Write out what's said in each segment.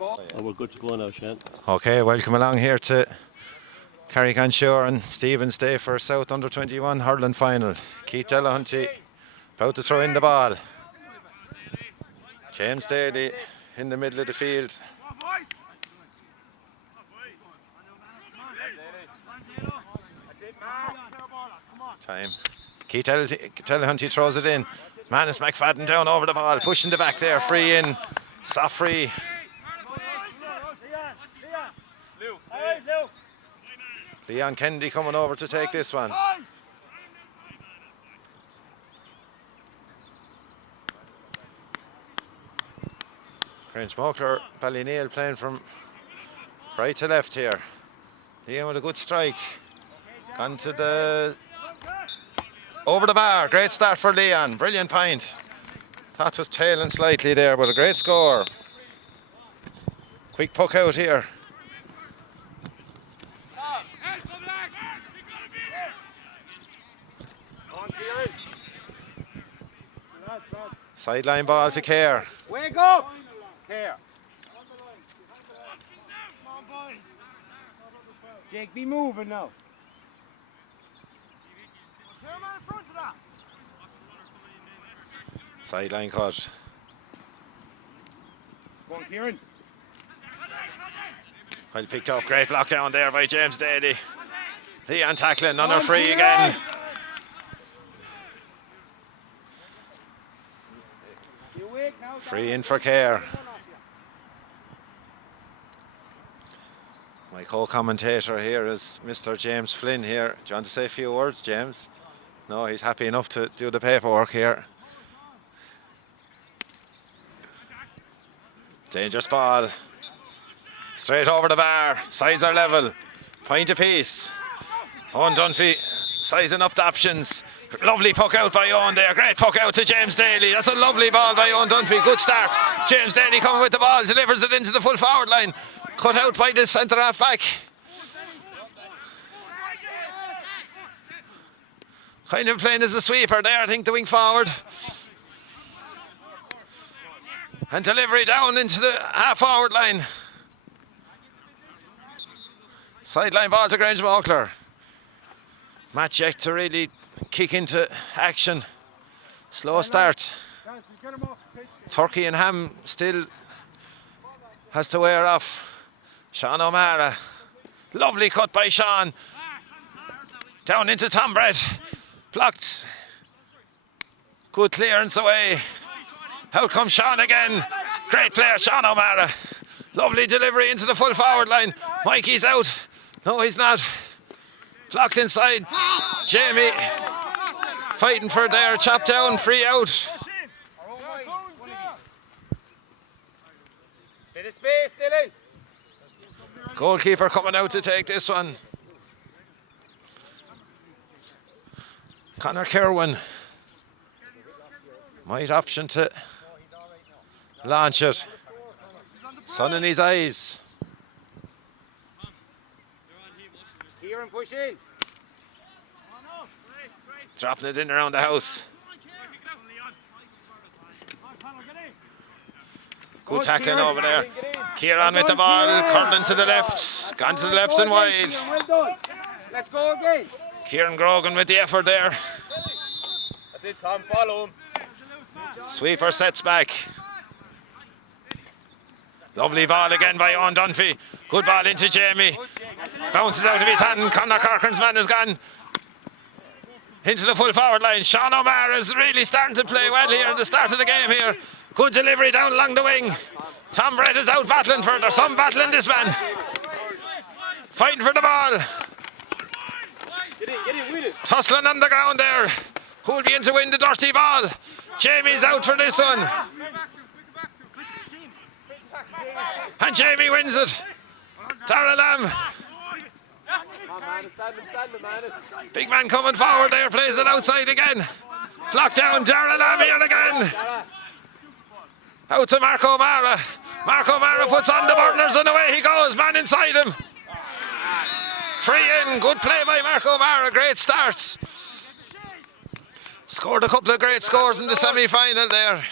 Oh, we're good to go now, Shane. Okay, welcome along here to Carrick on Shore and Stephen's Day for South Under 21 Hurling final. Keith Delahunty about to throw in the ball. James Daly in the middle of the field. Time. Keith Delahunty throws it in. Manus McFadden down over the ball, pushing the back there, free in, soft free. Leon Kennedy coming over to take this one. Grangemockler, Ballyneal playing from right to left here. Leon with a good strike. Gone to the... over the bar. Great start for Leon. Brilliant point. That was tailing slightly there, but a great score. Quick puck out here. Sideline ball to Cahir. Wake up! Cahir. Jake, be moving now. Sideline cut. Go on, Kieran. Well picked off, great block down there by James Daly. Leon tackling, on her free again. Free in for Cahir. My co-commentator here is Mr. James Flynn here. Do you want to say a few words, James? No, he's happy enough to do the paperwork here. Dangerous ball. Straight over the bar. Sides are level. Point apiece. Owen Dunphy sizing up the options. Lovely puck out by Owen there. Great puck out to James Daly. That's a lovely ball by Owen Dunphy. Good start. James Daly coming with the ball. Delivers it into the full forward line. Cut out by the centre half back. Kind of playing as a sweeper there, I think, the wing forward. And delivery down into the half forward line. Sideline ball to Grangemockler. Match yet to really kick into action. Slow start. Turkey and ham still has to wear off. Sean O'Mara. Lovely cut by Sean. Down into Tom Brett. Blocked. Good clearance away. Out comes Sean again. Great player, Sean O'Mara. Lovely delivery into the full forward line. Mikey's out. No, he's not. Blocked inside. Jamie fighting for there. Chop down, free out. Bit of space, Dylan. Goalkeeper coming out to take this one. Conor Kerwin might option to launch it. Sun in his eyes. Kieran, push in. Dropping it in around the house. Good tackling over there. Kieran with the ball, curling to the left. Gone to the left and wide. Well done. Let's go again. Kieran Grogan with the effort there. That's it, Tom. Follow him. Sweeper sets back. Lovely ball again by Owen Dunphy. Good ball into Jamie. Bounces out of his hand. Conor Corcoran's man is gone into the full forward line. Sean O'Mara is really starting to play well here at the start of the game here. Good delivery down along the wing. Tom Brett is out battling for it. There's some battle in this man. Fighting for the ball. Get in with it. Tussling on the ground there. Who'll be in to win the dirty ball? Jamie's out for this one. And Jamie wins it. Darrell Lamb. Big man coming forward there, plays it outside again. Blocked down, Darrell Lamb here again. Out to Mark O'Mara. Mark O'Mara puts on the burners and away he goes. Man inside him. Free in. Good play by Mark O'Mara. Great start. Scored a couple of great scores in the semi-final there.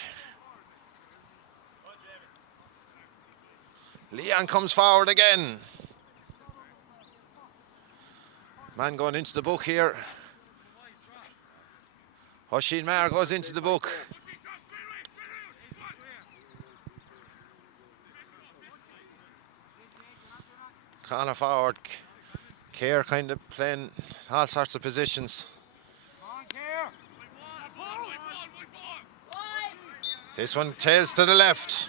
Leon comes forward again. Man going into the book here. Oisin Maher goes into the book. Corner forward. Cahir kind of playing all sorts of positions. This one tails to the left.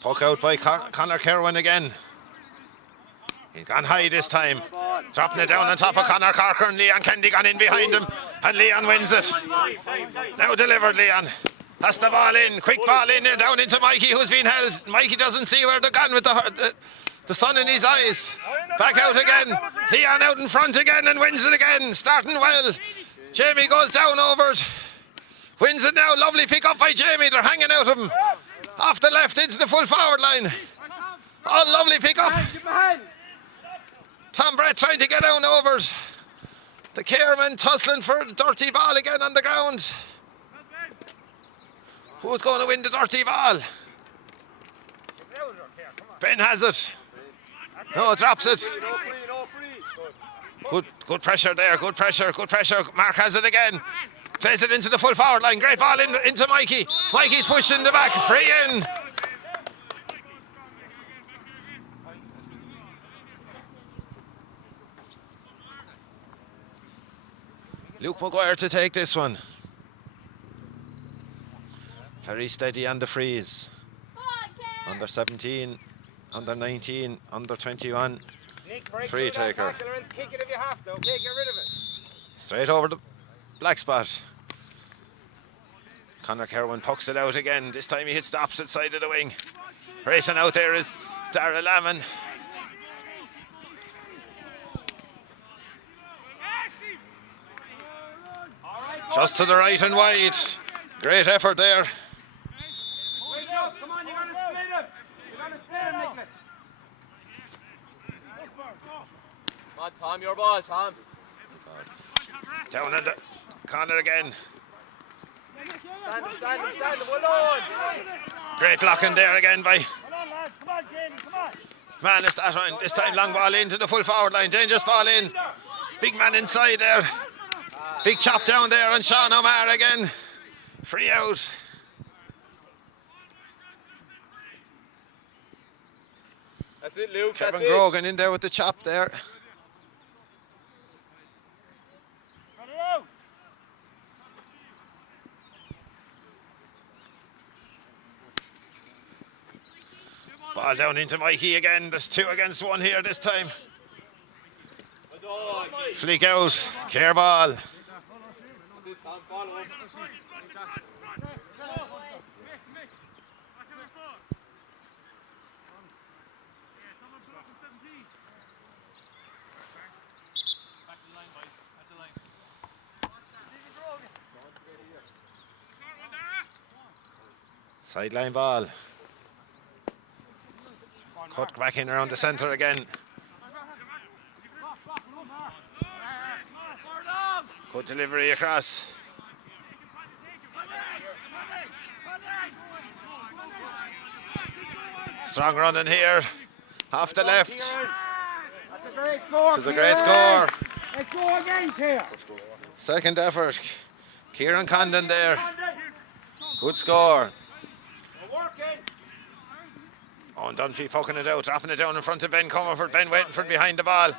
Puck out by Conor Kerwin again. He's gone high this time. Dropping it down on top of Conor Corker, and Leon Kennedy gone in behind him. And Leon wins it. Now delivered Leon. That's the ball in. Quick ball in and down into Mikey, who's been held. Mikey doesn't see where they're gone with the sun in his eyes. Back out again. Leon out in front again and wins it again. Starting well. Jamie goes down over it. Wins it now. Lovely pick up by Jamie. They're hanging out of him. Off the left into the full forward line. Oh, lovely pick up. Tom Brett trying to get down over it. The Careman tussling for the dirty ball again on the ground. Who's going to win the dirty ball? Ben has it. No, drops it. Good pressure there. Good pressure. Mark has it again. Plays it into the full forward line. Great ball into Mikey. Mikey's pushing the back. Free in. Luke Maguire to take this one. Very steady on the freeze. Under 17, under 19, under 21. Free taker. Straight over the black spot. Conor Kerwin pucks it out again. This time he hits the opposite side of the wing. Racing out there is Darrell Lamon. Just to the right and wide. Great effort there. Come on, you're going to split him. Nicholas. Come on, Tom, your ball, Tom. Down in the corner again. Stand him, well on. Great blocking there again by... Come on, lads. Come on, Jamie. Come on. Man, it's that one. This time long ball into the full forward line. Dangerous ball in. Big man inside there. Big chop down there on Sean O'Mara again. Free out. That's it, Luke. Kevin that's Grogan in there with the chop there. Cut it out. Ball down into Mikey again. There's 2 against 1 here this time. Flick out. Care ball. it. Tom, follow him. Sideline ball. Cut back in around the centre again. Good delivery across. Strong running here. Off the left. That's a great score. This is a great score. Let's go again, Cahir. Second effort. Kieran Condon there. Good score. Owen Dunphy poking it out, dropping it down in front of Ben Comerford. Ben waiting for it behind the ball.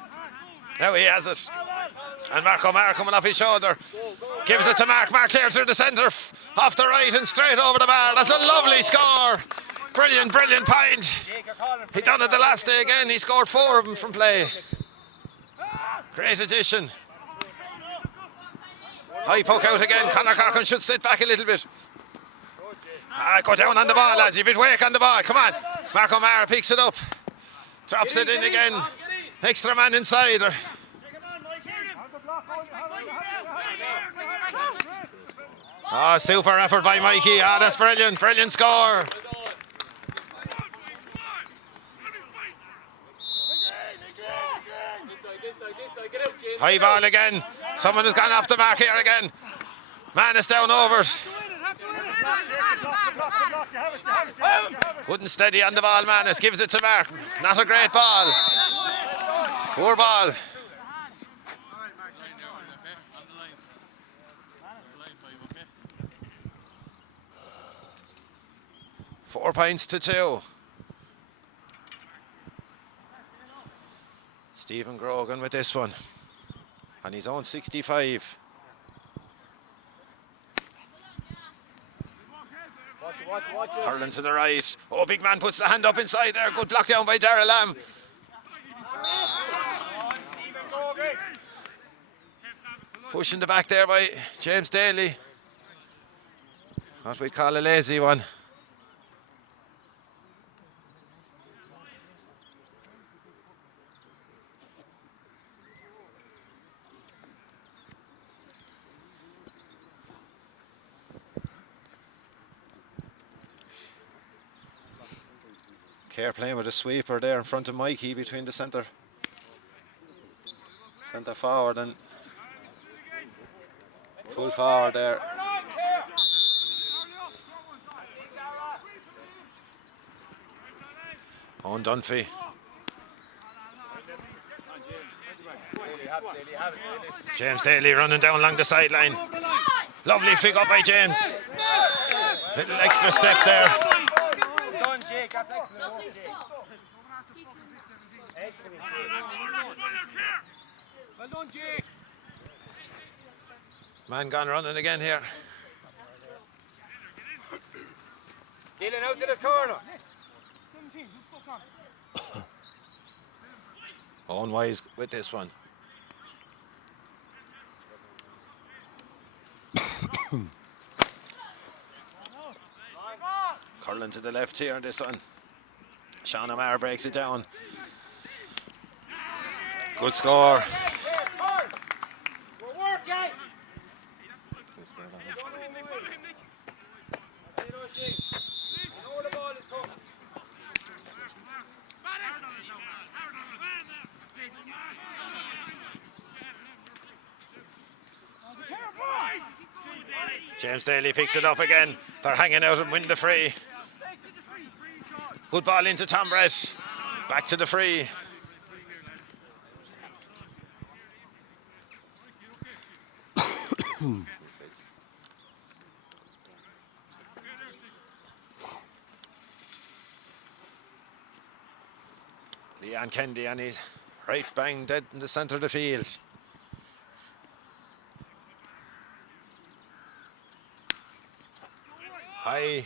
Now he has it. And Mark O'Mara coming off his shoulder. Gives it to Mark. Mark there through the centre. Off the right and straight over the bar. That's a lovely score. Brilliant point. He done it the last day again. He scored 4 of them from play. Great addition. High poke out again. Conor Corkin should sit back a little bit. Go down on the ball, lads. You're a bit weak on the ball. Come on. Mark O'Mara picks it up. Drops it in again. Extra man inside. Oh, super effort by Mikey. Ah, that's brilliant. Brilliant score. High ball again. Someone has gone off the mark here again. Man is down overs. Good and steady on the ball, Manus. Gives it to Mark. Not a great ball. Poor ball. 4 points to 2. Stephen Grogan with this one. On his own 65. Hurling to the right. Oh, big man puts the hand up inside there. Good block down by Darrell Lamb. Pushing the back there by James Daly. What we'd call a lazy one. Cahir playing with a sweeper there in front of Mikey between the centre forward and full forward there. Owen Dunphy. James Daly running down along the sideline. Lovely pick up by James. Little extra step there. Well done, Jake. Man gone running again here. Dealing out to the corner. Owen Wise with this one. Curling to the left here, this one. Sean O'Mara breaks it down. Good score. We're working. James Daly picks it up again. They're hanging out and win the free. Good ball into Tom Brett. Back to the free. Leon Kennedy and he's right bang dead in the centre of the field. High.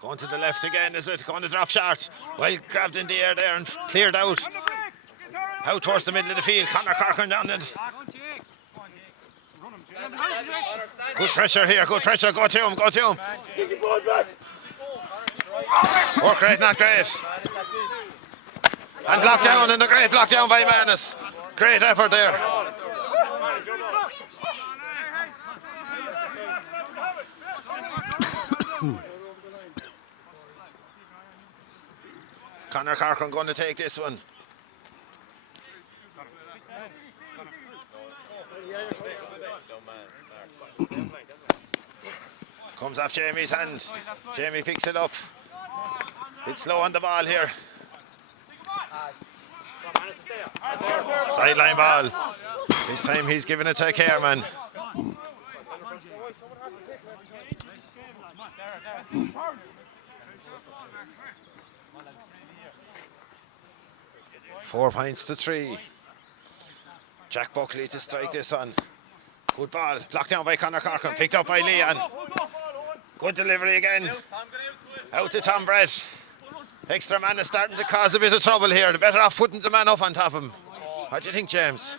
Going to the left again, is it? Going to drop short. Well grabbed in the air there and cleared out. Out towards the middle of the field. Conor Corcoran down it. Good pressure here, good pressure. Go to him, go to him. Work great, not great. And blocked down, and a great block down by Manus. Great effort there. Conor Corcoran going to take this one. Comes off Jamie's hand. Jamie picks it up. It's slow on the ball here. Sideline ball. This time he's giving it to Cahir, man. Four points to 3. Jack Buckley to strike this on. Good ball. Blocked down by Conor Corcoran. Picked up by Leon. Good delivery again. Out to Tom Brett. Extra man is starting to cause a bit of trouble here. The better off putting the man up on top of him. What do you think, James?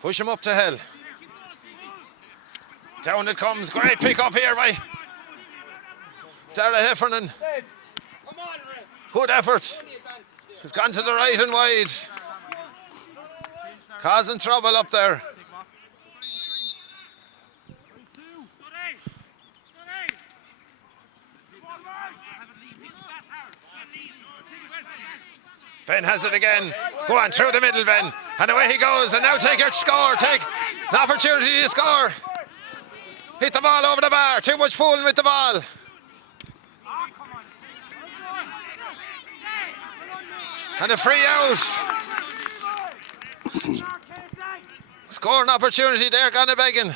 Push him up to hell. Down it comes. Great pick up here by Dara Heffernan. Good effort. He's gone to the right and wide. Causing trouble up there. Ben has it again. Go on, through the middle, Ben. And away he goes. And now take your score. Take an opportunity to score. Hit the ball over the bar. Too much fooling with the ball. And a free out. Scoring opportunity there, gone a begging.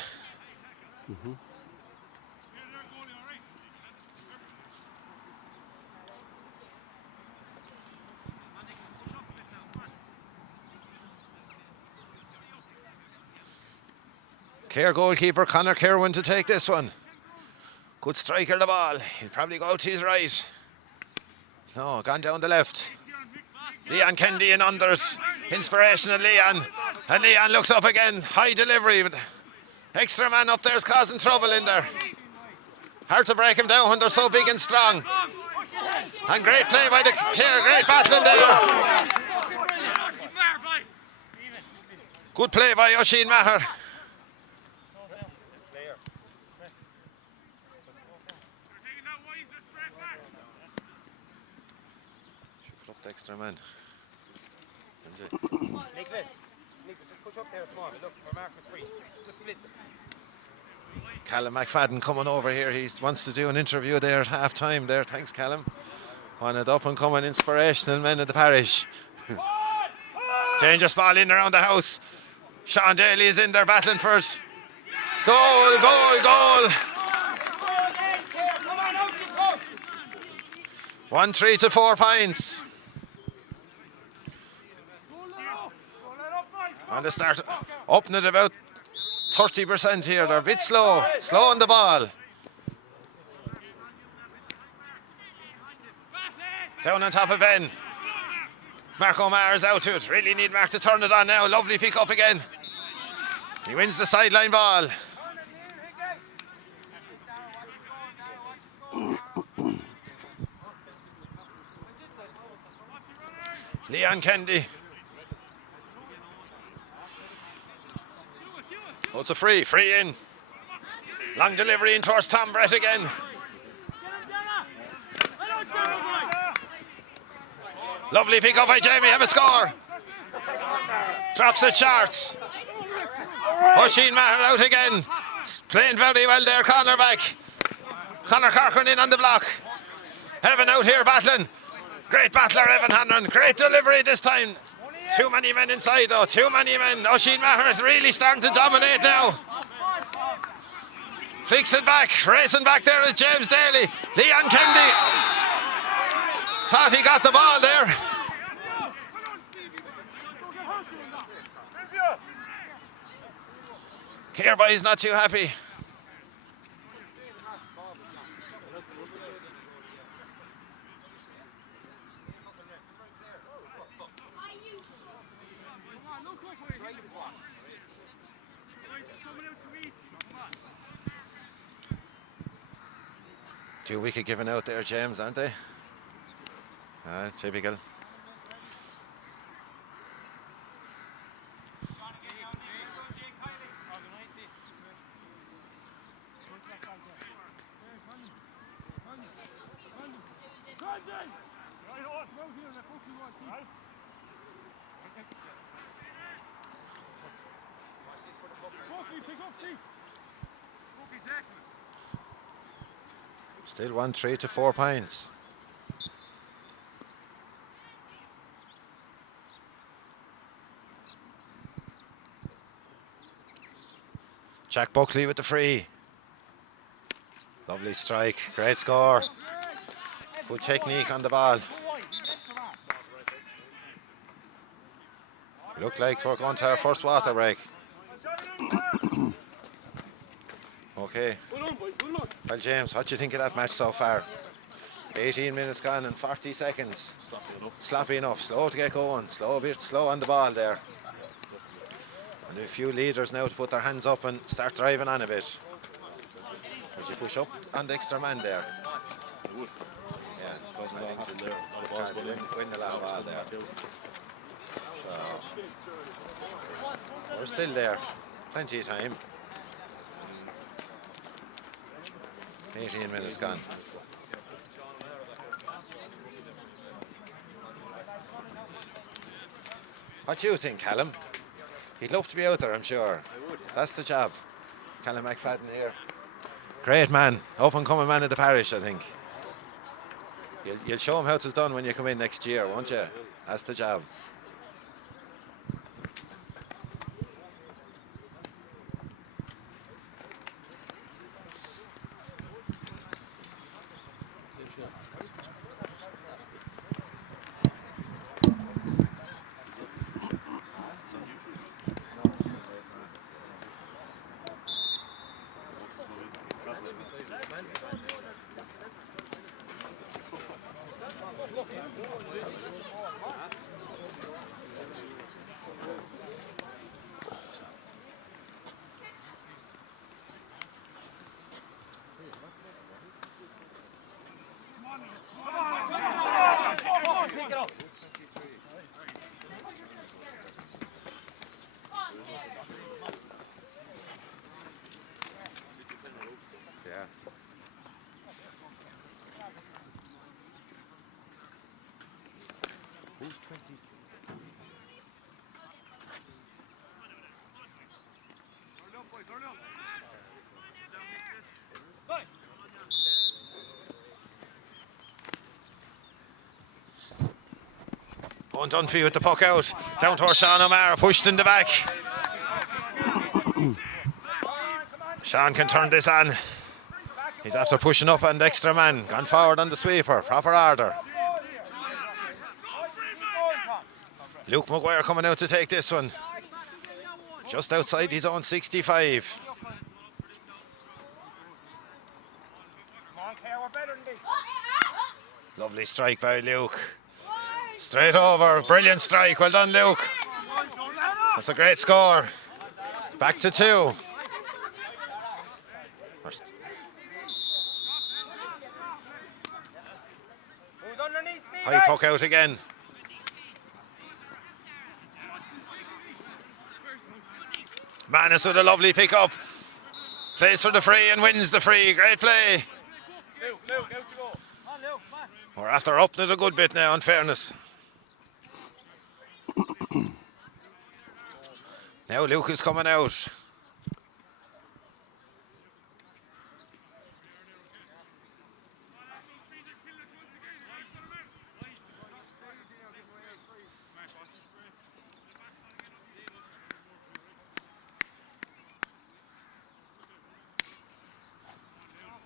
Cahir goalkeeper Conor Kerwin to take this one. Good striker the ball. He'll probably go out to his right. No, gone down the left. Leon Kennedy in unders. Inspirational Leon. And Leon looks up again. High delivery. But extra man up there's causing trouble in there. Hard to break him down when they're so big and strong. And great play by the Cahir. Great battling there. Good play by Oisin Maher. Extra man. Nicholas, just push up there small. Look, our mark was free. Just split them. Callum McFadden coming over here. He wants to do an interview there at half time there. Thanks, Callum. One of the up and coming inspirational men of the parish. Dangerous ball in around the house. Sean Daly is in there battling for it. Goal, goal, goal. 1-3 to 4 points. On the start, up at about 30% here. They're a bit slow on the ball. Down on top of Ben. Mark O'Meara is out to it. Really need Mark to turn it on now. Lovely pick up again. He wins the sideline ball. Leon Kennedy. Oh, it's a free in. Long delivery in towards Tom Brett again. Lovely pick up by Jamie, have a score. Drops it short. Oisin Maher out again. Playing very well there, corner back. Conor Corcoran in on the block. Evan out here battling. Great battler, Evan Hanron. Great delivery this time. Too many men inside though, too many men. Oisin Maher is really starting to dominate now. Flicks it back, racing back there is James Daly. Leon Kennedy. Thought he got the ball there. Cahir boy is not too happy. Two wicket given out there, James, aren't they? Typical. Still 1-3 to 4 points. Jack Buckley with the free. Lovely strike, great score. Good technique on the ball. Looked like we're going to our first water break. Okay. Well, James, what do you think of that match so far? 18 minutes gone and 40 seconds. Sloppy enough, slow to get going, slow on the ball there. And a few leaders now to put their hands up and start driving on a bit. Would you push up on the extra man there? Yeah, I think they'll win the last ball there. So, we're still there, plenty of time. 18 minutes gone. What do you think, Callum? He'd love to be out there, I'm sure. That's the job. Callum McFadden here. Great man, up and coming man of the parish, I think. You'll show him how it's done when you come in next year, won't you? That's the job. Owen Dunphy with the puck out. Down to Sean O'Mara, pushed in the back. Sean can turn this on. He's after pushing up on the extra man. Gone forward on the sweeper. Proper order. Luke Maguire coming out to take this one. Just outside his own 65. Lovely strike by Luke. Straight over. Brilliant strike. Well done, Luke. That's a great score. Back to 2. High puck out again. Manus with a lovely pick-up. Plays for the free and wins the free. Great play. We're after up it a good bit now, in fairness. Now Luke is coming out.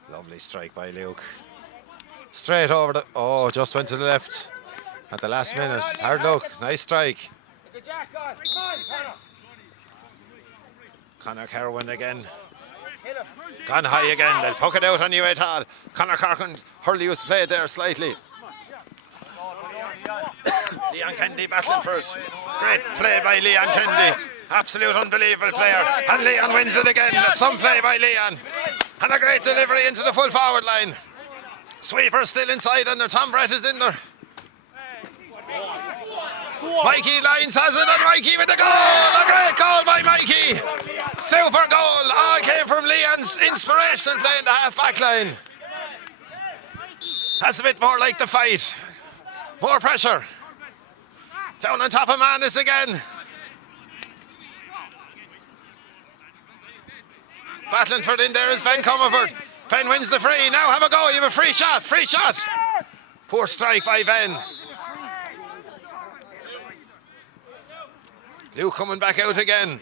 Lovely strike by Luke. Straight over the... Oh, just went to the left at the last minute. Hard look. Nice strike. Conor Carwin again. Gone high again. They'll puck it out on you at all. Conor Corkin. Hurley was played there slightly. Leon Kennedy battling for it. Great play by Leon Kennedy. Absolute unbelievable player. And Leon wins it again. Some play by Leon. And a great delivery into the full forward line. Sweeper still inside and their Tom Brett is in there. Mikey Lyons has it and Mikey with the goal. A great goal by Mikey. Super goal. All came from Leon's inspiration playing the half back line. That's a bit more like the fight. More pressure. Down on top of Manus again. Battling for it in there is Ben Comerford. Ben wins the free. Now have a go. You have a free shot. Free shot. Poor strike by Ben. Luke coming back out again.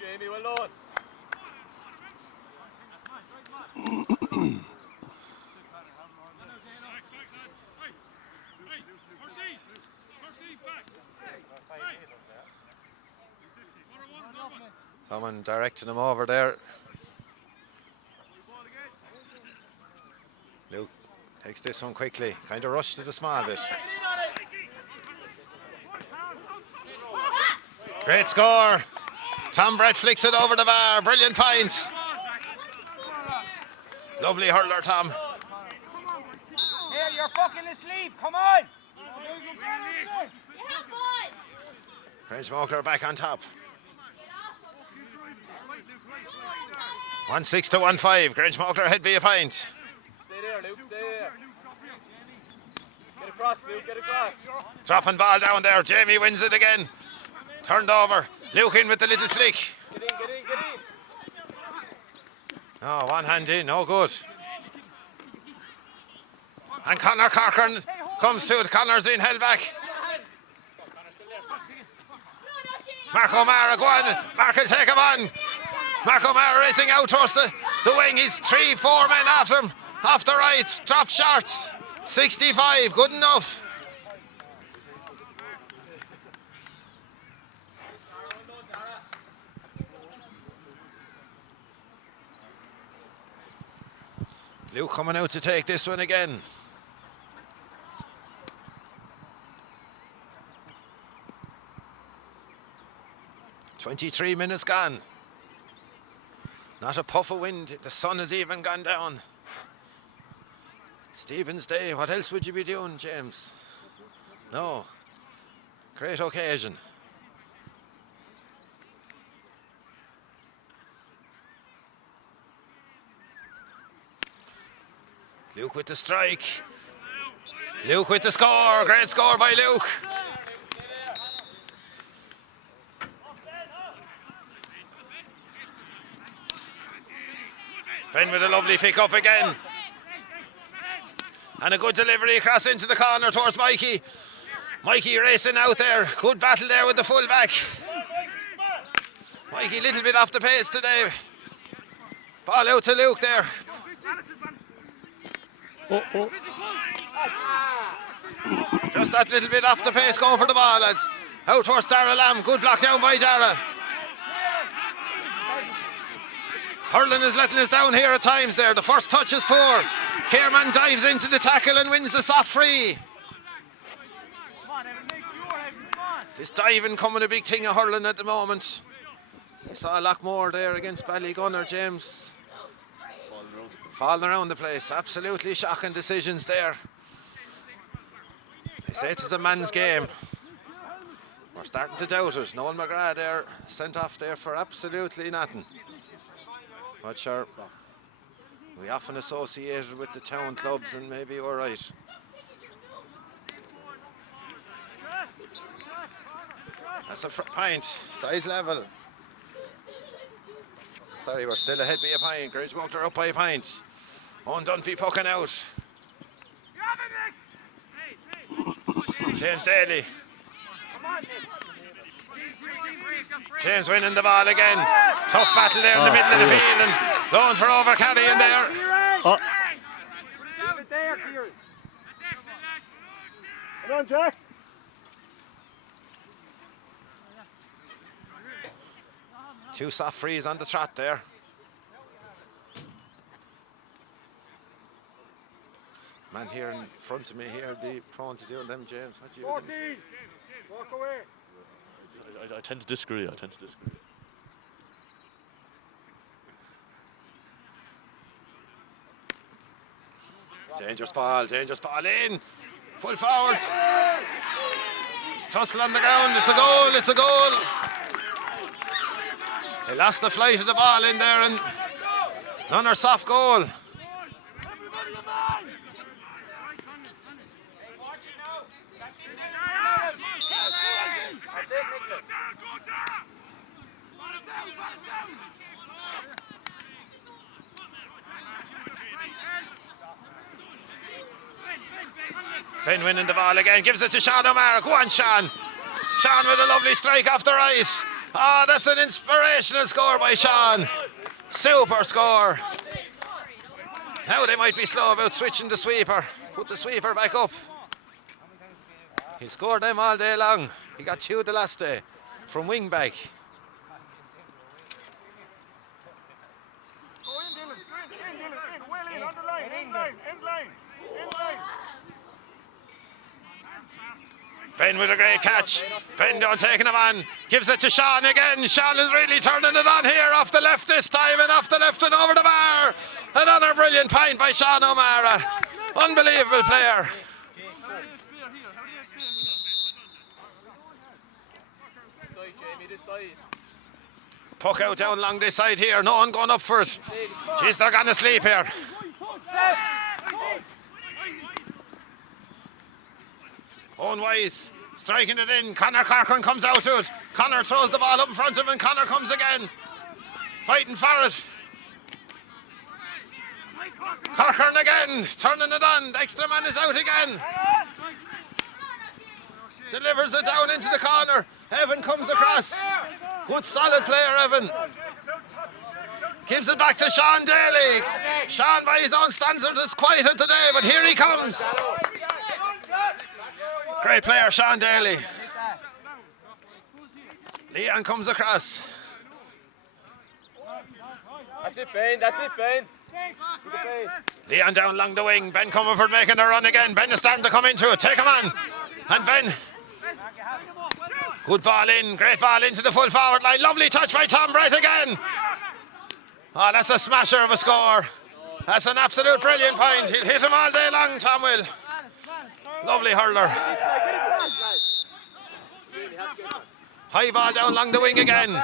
Jamie, well done. Someone directing him over there. Luke takes this one quickly. Kind of rushed it a small bit. Great score. Tom Brett flicks it over the bar. Brilliant point. Lovely hurler, Tom. Here, you're fucking asleep. Come on. Grangemockler back on top. 1-6 to 1-5. Grangemockler head be a pint. Stay there, Luke. Stay there. across, Luke, get across. Dropping ball down there. Jamie wins it again. Turned over. Luke in with the little flick. Get in. Oh, one hand in, no good. And Conor Corcoran comes to it. Conor's in, held back. Mark O'Mara, go on. Mark will take him on. Mark O'Mara racing out towards the wing. He's 3-4 men after him. Off the right, drop short. 65, good enough. Luke coming out to take this one again. "23 minutes gone. Not a puff of wind. The sun has even gone down. Stephen's Day. What else would you be doing, James? No. Great occasion. Luke with the strike. Luke with the score. Great score by Luke. Ben with a lovely pick up again. And a good delivery across into the corner towards Mikey. Mikey racing out there. Good battle there with the fullback. Mikey a little bit off the pace today. Ball out to Luke there. Just that little bit off the pace going for the ball, lads. Out towards Dara Lamb. Good block down by Dara. Hurling is letting us down here at times there. The first touch is poor. Kierman dives into the tackle and wins the soft free. This diving coming a big thing of hurling at the moment. I saw a lot more there against Ballygunner, James. Falling around the place. Absolutely shocking decisions there. They say it is a man's game. We're starting to doubt it. Noel McGrath there sent off there for absolutely nothing. But sure, we often associate it with the town clubs, and maybe we're right. That's a point, size level. Sorry, we're still ahead by a point. Grangemockler up by a point. Owen Dunphy pucking out. James Daly. James winning the ball again. Tough battle there in the middle of the field, and going for over carrying there. Come on, Jack. Two soft frees on the trot there. Man here in front of me here, be prone to doing them, James. What do you 14. Walk away. I tend to disagree. Dangerous ball in. Full forward. Tussle on the ground, it's a goal. They lost the flight of the ball in there, and another soft goal. Ben winning the ball again, gives it to Sean O'Mara. Go on, Sean. Sean with a lovely strike off the right. Oh, that's an inspirational score by Sean. Super score. Now they might be slow about switching the sweeper. Put the sweeper back up. He scored them all day long. He got two the last day from wing back. Go in, Dylan. In. Well in, on the line. End line. Ben with a great catch. Ben down taking him on. Gives it to Sean again. Sean is really turning it on here. Off the left this time, and off the left and over the bar. Another brilliant point by Sean O'Mara. Unbelievable player. Puck out down along this side here. No one going up for it. Jeez, they're going to sleep here. Owen Wise striking it in. Conor Corcoran comes out to it. Conor throws the ball up in front of him. Conor comes again. Fighting for it. Corcoran again. Turning it on. The extra man is out again. Delivers it down into the corner. Evan comes across. Good solid player, Evan. Gives it back to Sean Daly. Sean, by his own standards, is quieted today, but here he comes. Great player, Sean Daly. Leon comes across. That's it, Bain. That's it, Bain. Leon down along the wing. Ben Comerford making a run again. Ben is starting to come into it. Take him on. And Ben. Good ball in. Great ball into the full forward line. Lovely touch by Tom Brett again. Oh, that's a smasher of a score. That's an absolute brilliant point. He'll hit him all day long, Tom will. Lovely hurler. High ball down along the wing again.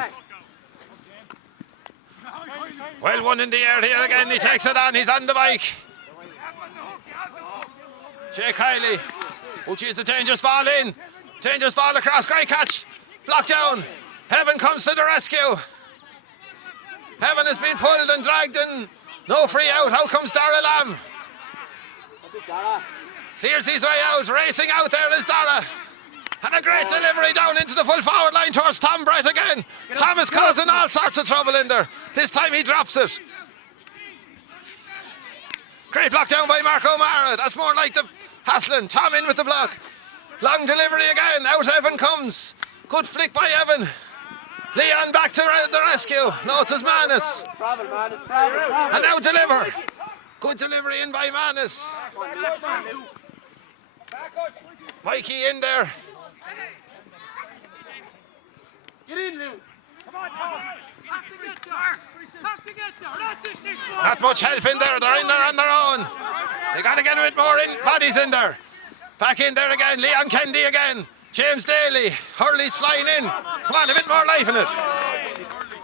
Well won in the air here again. He takes it on. He's on the bike. Jake Kiley. Oh, geez, the dangerous ball in. Dangerous ball across. Great catch. Blocked down. Heaven comes to the rescue. Heaven has been pulled and dragged in. No free out. Out comes Dara Lamb. Clears his way out. Racing out there is Dara. And a great delivery down into the full forward line towards Tom Brett again. Tom is causing all sorts of trouble in there. This time he drops it. Great block down by Mark O'Mara. That's more like the Haslin. Tom in with the block. Long delivery again. Out Evan comes. Good flick by Evan. Leon back to the rescue. No, it's his Manus. And now deliver. Good delivery in by Manus. Mikey in there. Get in, Lou. Come on, Tom. Have to get there. Have to get there. That's it, Nick. Not much help in there. They're in there on their own. They got to get a bit more bodies in there. Back in there again. Leon Kennedy again. James Daly. Hurley's flying in. Come on, a bit more life in it.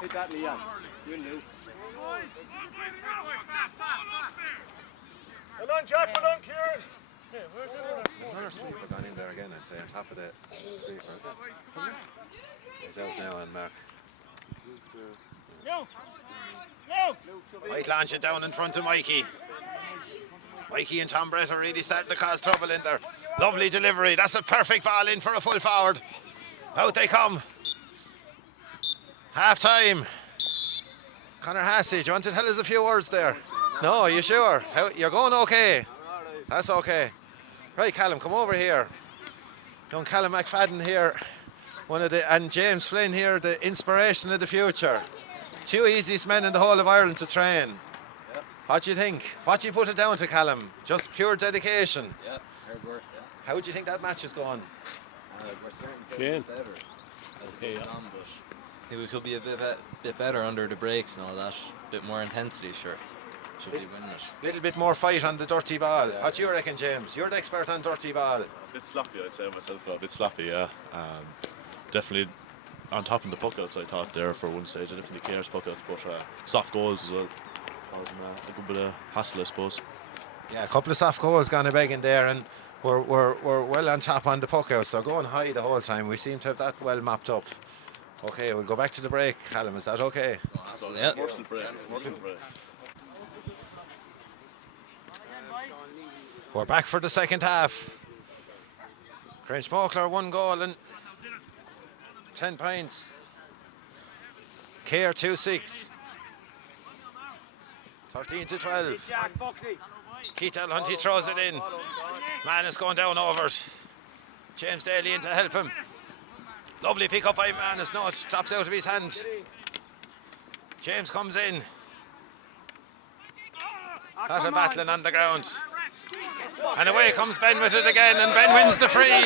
Hit that, Leon. You and Lou. Well done, Jack. Well done, Kieran. Another sweeper gone in there again, I'd say, on top of the sweeper. He's out now on Mark. No. Might launch it down in front of Mikey. Mikey and Tom Brett are really starting to cause trouble in there. Lovely delivery. That's a perfect ball in for a full forward. Out they come. Half time. Conor Hassey, do you want to tell us a few words there? No, are you sure? You're going okay? That's okay. Right, Callum, come over here. Young Callum McFadden here, and James Flynn here, the inspiration of the future. Two easiest men in the whole of Ireland to train. Yep. What do you think? What do you put it down to, Callum? Just pure dedication. Yeah, hard work. Yeah. How do you think that match is going? We're certainly better as it goes on, but I think we could be a bit better under the brakes and all that. A bit more intensity, sure. Should be winning it. Little bit more fight on the dirty ball. Yeah. What do you reckon, James? You're the expert on dirty ball. A bit sloppy, I'd say myself. A bit sloppy, yeah. Definitely on top of the puckouts, I thought there for one stage. I definitely cares puckouts, but soft goals as well. Causing a good bit of hassle, I suppose. Yeah, a couple of soft goals gone a beg in there, and we're well on top on the puckouts. They're going high the whole time. We seem to have that well mapped up. Okay, we'll go back to the break. Callum, is that okay? Awesome, yeah. Morsel break. We're back for the second half. Grangemockler 1 goal and 10 points. Cahir 2-6. 13-12. Keith Hunty throws it in. Man is going down over it. James Daly in to help him. Lovely pick up by Manus. No, it drops out of his hand. James comes in. Got a battling on the ground. And away comes Ben with it again, and Ben wins the free.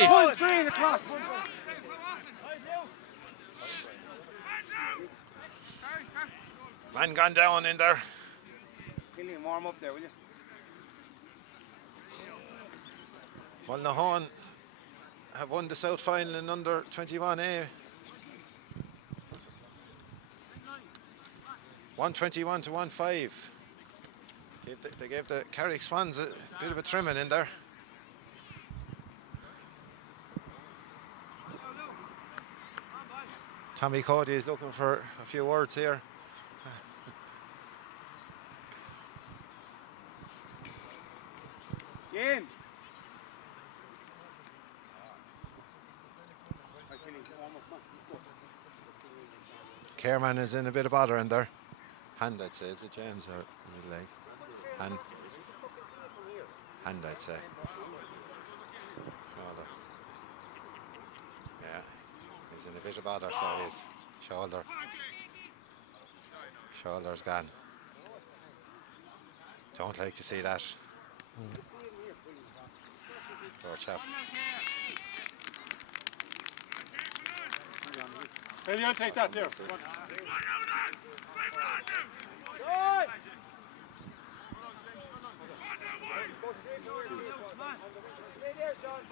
Man gone down in there. Warm up there, will you? Well, Nahan have won the South final in under 21A. 121 to 1-5. They gave the Carrick Swans a bit of a trimming in there. Tommy Cody is looking for a few words here. Game. Careman is in a bit of bother in there. Hand, I'd say. Is it James or middle leg? Hand. Hand, I'd say. Shoulder. Yeah, he's in a bit of bother, so he's shoulder. Shoulder's gone. Don't like to see that. Poor chap. Hey, you take that there.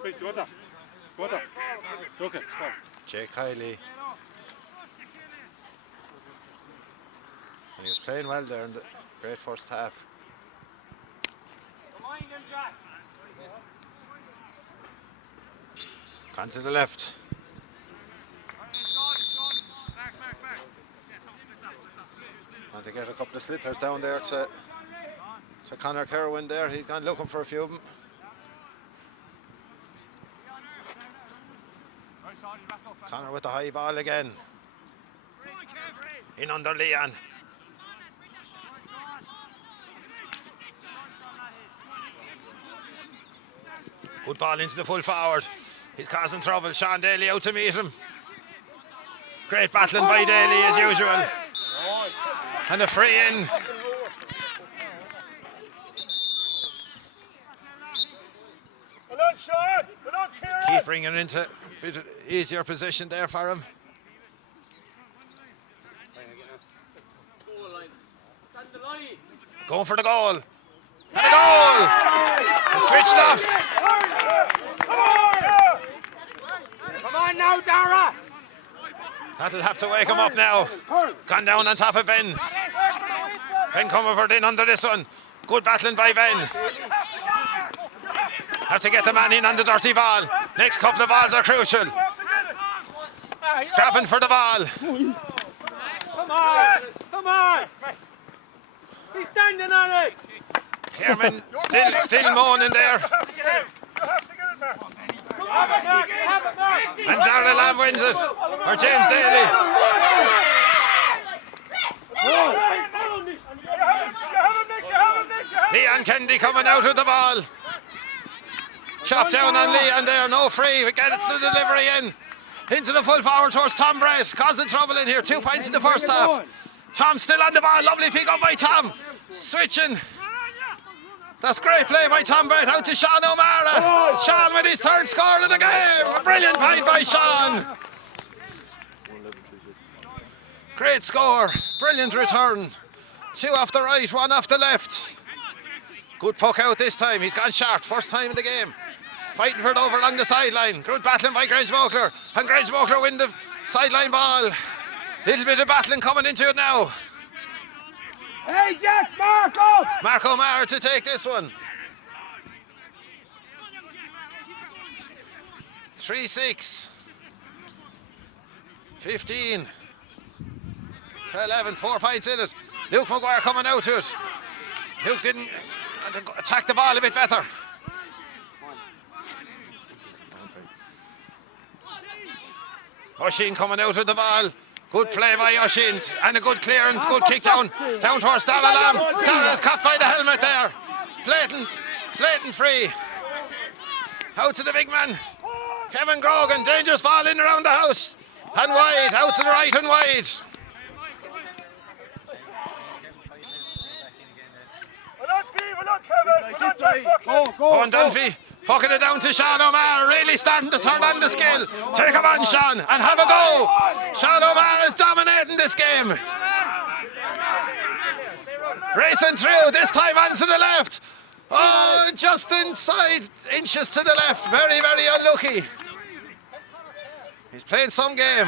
Wait, do you want that? You want that? Okay, stop. Jake Kiley. And he was playing well there in the great first half. Gone to the left. And to get a couple of slitters down there to Conor Kerwin there. He's gone looking for a few of them. Conor with the high ball again. In under Leon. Good ball into the full forward. He's causing trouble. Sean Daly out to meet him. Great battling by Daly as usual. And a free in. Keep bringing it into a bit easier position there for him. Going for the goal. And a goal! He switched off. Come on now, Dara! That'll have to wake him up now. Gone down on top of Ben. Ben Comerford in under this one. Good battling by Ben. Have to get the man in on the dirty ball. Next couple of balls are crucial. Scrapping for the ball. Come on! Come on! He's standing on it! Kerman still moaning there. And Darrell Lamb wins it. Or James Daly. Leon Kennedy coming out with the ball. Chop down on Leon there, no free. Again, it's the delivery in. Into the full forward towards Tom Brett. Causing trouble in here. 2 points in the first half. Tom still on the ball. Lovely pick up by Tom. Switching. That's great play by Tom Brett. Out to Sean O'Mara. Sean with his third score of the game. A brilliant point by Sean. Great score. Brilliant return. 2 off the right, 1 off the left. Good puck out this time. He's gone sharp. First time in the game. Fighting for it over along the sideline. Good battling by Grangemockler. And Grangemockler win the sideline ball. Little bit of battling coming into it now. Hey, Jack, Marco! Mark O'Mara to take this one. 3-6. 15. To 11. 4 points in it. Luke Maguire coming out to it. Luke didn't attack the ball a bit better. Oshin coming out with the ball. Good play by Oshin and a good clearance, good kick down towards Darrell Lamb. Darrell's caught by the helmet there. Blatant free. Out to the big man. Kevin Grogan, dangerous ball in around the house. And wide, out to the right and wide. Owen Dunphy pucking it down to Sean O'Mara, really starting to turn on the skill. Take him on, Sean, and have a go. Sean O'Mara is dominating this game. Racing through, this time onto the left. Oh, just inside, inches to the left. Very, very unlucky. He's playing some game.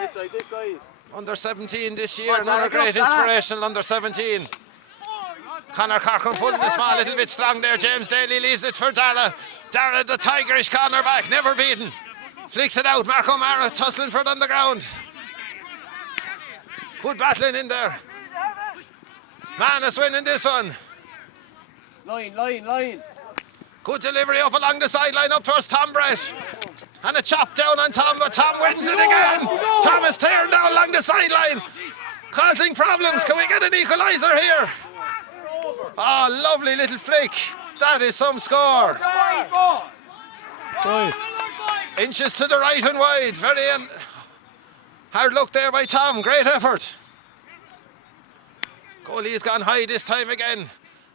This side. Under 17 this year, another great inspirational under 17. Conor Corcoran pulling the small little bit strong there. James Daly leaves it for Dara. Dara, the tigerish cornerback, never beaten. Flicks it out. Mark O'Mara tussling for it on the ground. Good battling in there. Manus winning this one. Line. Good delivery up along the sideline up towards Tom Brett. And a chop down on Tom, but Tom wins it again. Tom is tearing down along the sideline, causing problems. Can we get an equaliser here? Oh, lovely little flick. That is some score. Inches to the right and wide. Very hard look there by Tom. Great effort. Goalie's gone high this time again.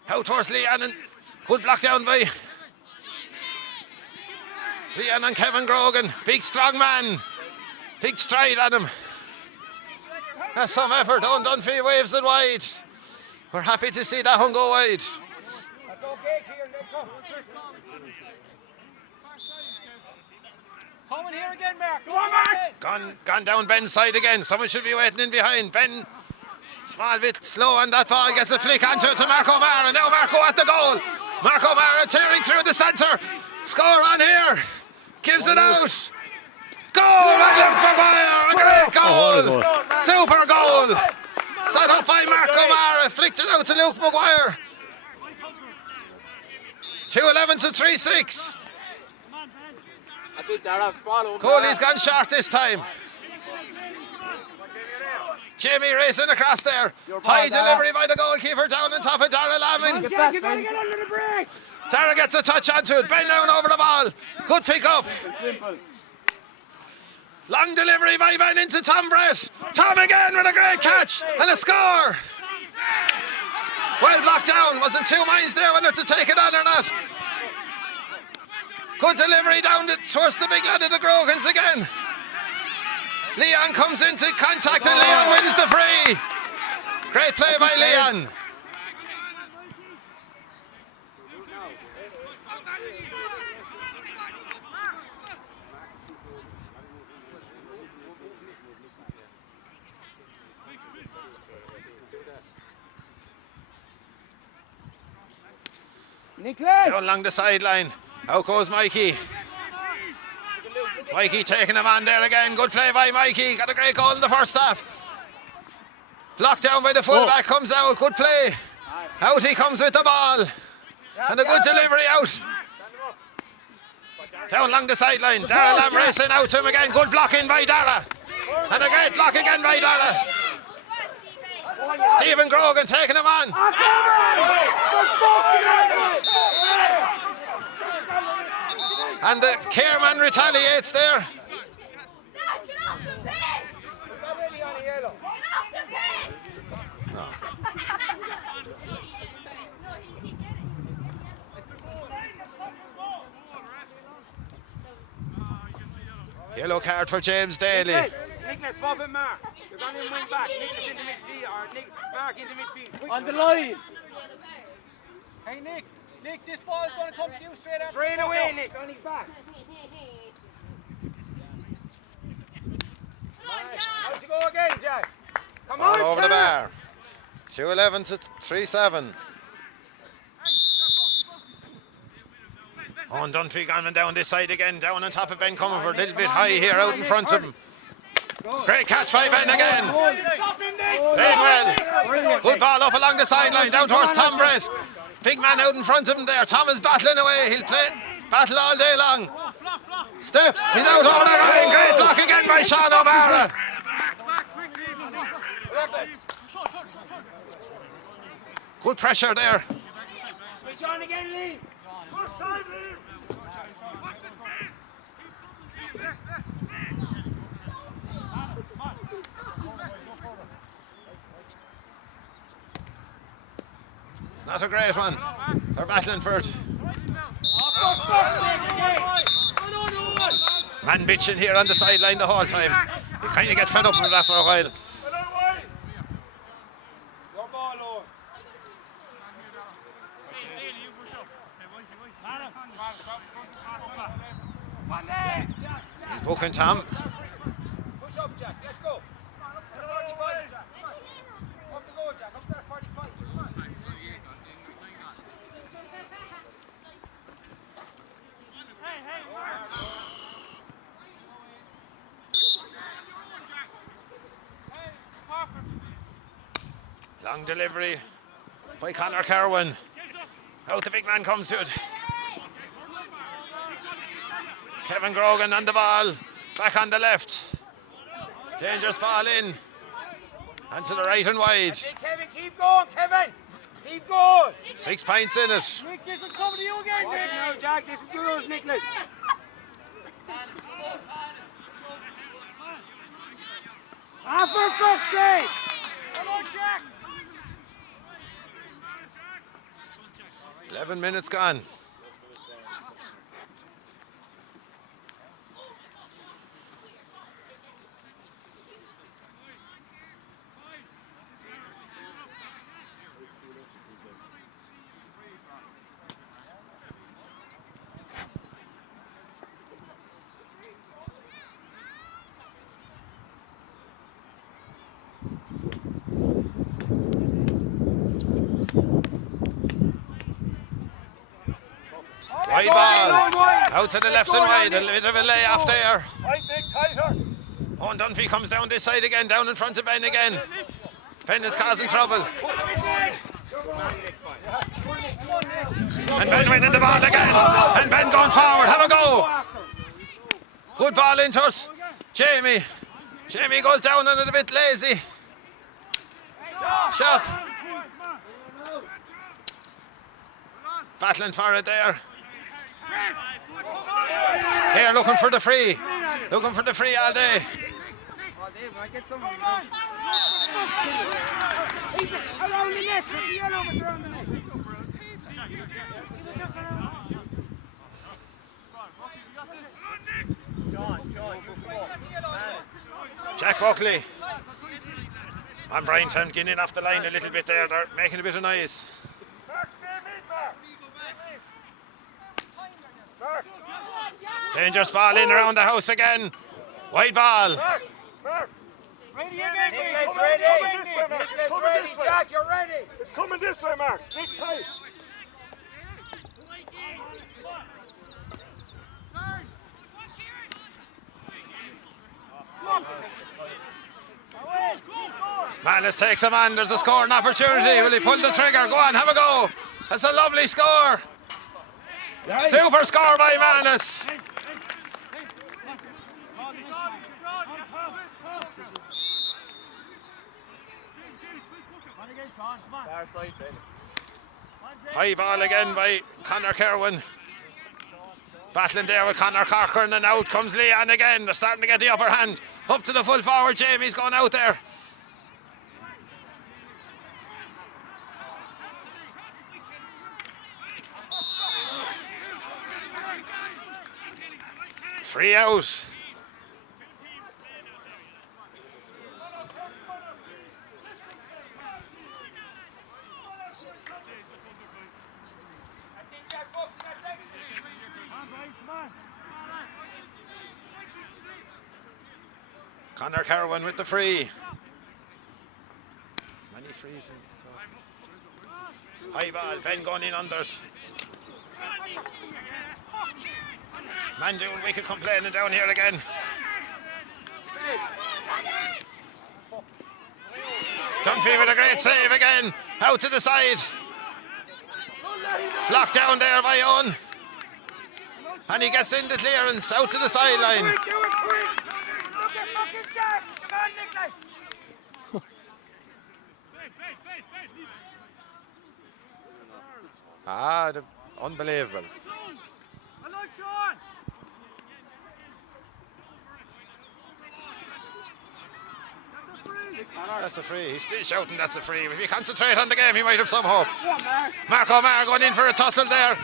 Out towards Leanne, and good block down by Leanne and Kevin Grogan. Big strong man. Big stride on him. That's some effort. Owen Dunphy waves it wide. We're happy to see that one go wide. Coming here again, Mark. Come on, Mark. Gone down Ben's side again. Someone should be waiting in behind. Ben, small bit slow on that ball. Gets a flick onto it to Mark O'Mara. Now Marco at the goal. Mark O'Mara tearing through the centre. Score on here. Gives it out. Goal by Luke Maguire. A great goal. Super goal. Set up by Mark O'Mara. Flicked it out to Luke Maguire. 2-11 to 3-6. Goalie's gone short this time. Jamie racing across there. High delivery by the goalkeeper down on top of Dara Lamming. Jack, you gotta get under the break. Dara gets a touch onto it. Ben down over the ball. Good pick up. Long delivery by Ben into Tom Brett. Tom again with a great catch and a score. Well blocked down. Wasn't 2 minds there whether to take it on or not. Good delivery down towards the big lad of the Grogans again. Leon comes into contact and Leon wins the free. Great play by Leon. Down along the sideline. Out goes Mikey. Mikey taking him on there again. Good play by Mikey. Got a great goal in the first half. Blocked down by the fullback. Comes out. Good play. Out he comes with the ball. And a good delivery out. Down along the sideline. Dara Lamb racing out to him again. Good blocking by Dara. And a great block again by Dara. Stephen Grogan taking him on. And the Careman retaliates there. Yellow card for James Daly. Nicholas, swap him, Mark. You're going to wing back. Nicholas into midfield, or Mark into midfield. On the line. Hey, Nick, this ball is going to come to you straight after. Straight away, Nick, on his back. Out you go again, Jack. Come on, All over the bar. 2-11 to 3-7. Owen Dunphy going down this side again, down on top of Ben Comerford, a little bit high here out in front of him. Great catch by Ben again. Playing well. Good ball up along the sideline, down towards Tom Brett. Big man out in front of him there. Tom is battling away. He'll play battle all day long. Steps. He's out over the line. Great block again by Sean O'Mara. Good pressure there. Switch on again, Lee. First time, Lee. Not a great one. They're battling for it. Man bitching here on the sideline the whole time. You kind of get fed up with it after a while. He's booking Tom. Push up, Jack. Let's go. Up to 45, Jack. Up to go, Jack. Up to 45. Long delivery by Conor Kerwin. Out the big man comes to it. Kevin Grogan on the ball. Back on the left. Dangerous ball in. And to the right and wide. Kevin, keep going, Kevin. Keep going. 6 points in it. Nick, this is coming to you again, now, Jack. This is yours, Nicholas. For fuck's sake. Come on, Jack. 11 minutes gone. Wide ball, out to the left and wide, a bit of a layoff there. Owen Dunphy comes down this side again, down in front of Ben again. Ben is causing trouble. And Ben winning the ball again. And Ben going forward, have a go. Good ball into us. Jamie goes down and a bit lazy. Shop. Battling for it there. Here, looking for the free. Looking for the free all day. Around the net, around the net. Jack Buckley. And Brian Town getting in off the line a little bit there. They're making a bit of noise. Dangerous ball in around the house again. Wide ball. Ready again, Nicholas, ready. Nicholas, ready. Jack, you're ready. It's coming this way, Mark. Nick tight. Manus takes him on. There's a scoring opportunity. Will he pull the trigger? Go on, have a go. That's a lovely score. Super score by Manus. High ball again by Conor Kerwin. Battling there with Conor Corcoran, and out comes Leon again. They're starting to get the upper hand. Up to the full forward. Jamie's going out there. Free out. Conor Kerwin with the free. Many frees. High ball, Ben going in under it. Man doing wicked complaining down here again. Dunphy with a great save again. Out to the side. Blocked down there by Owen. And he gets in the clearance out to the sideline. Unbelievable. That's a free. He's still shouting that's a free. If he concentrate on the game, he might have some hope. Mark O'Mara going in for a tussle there.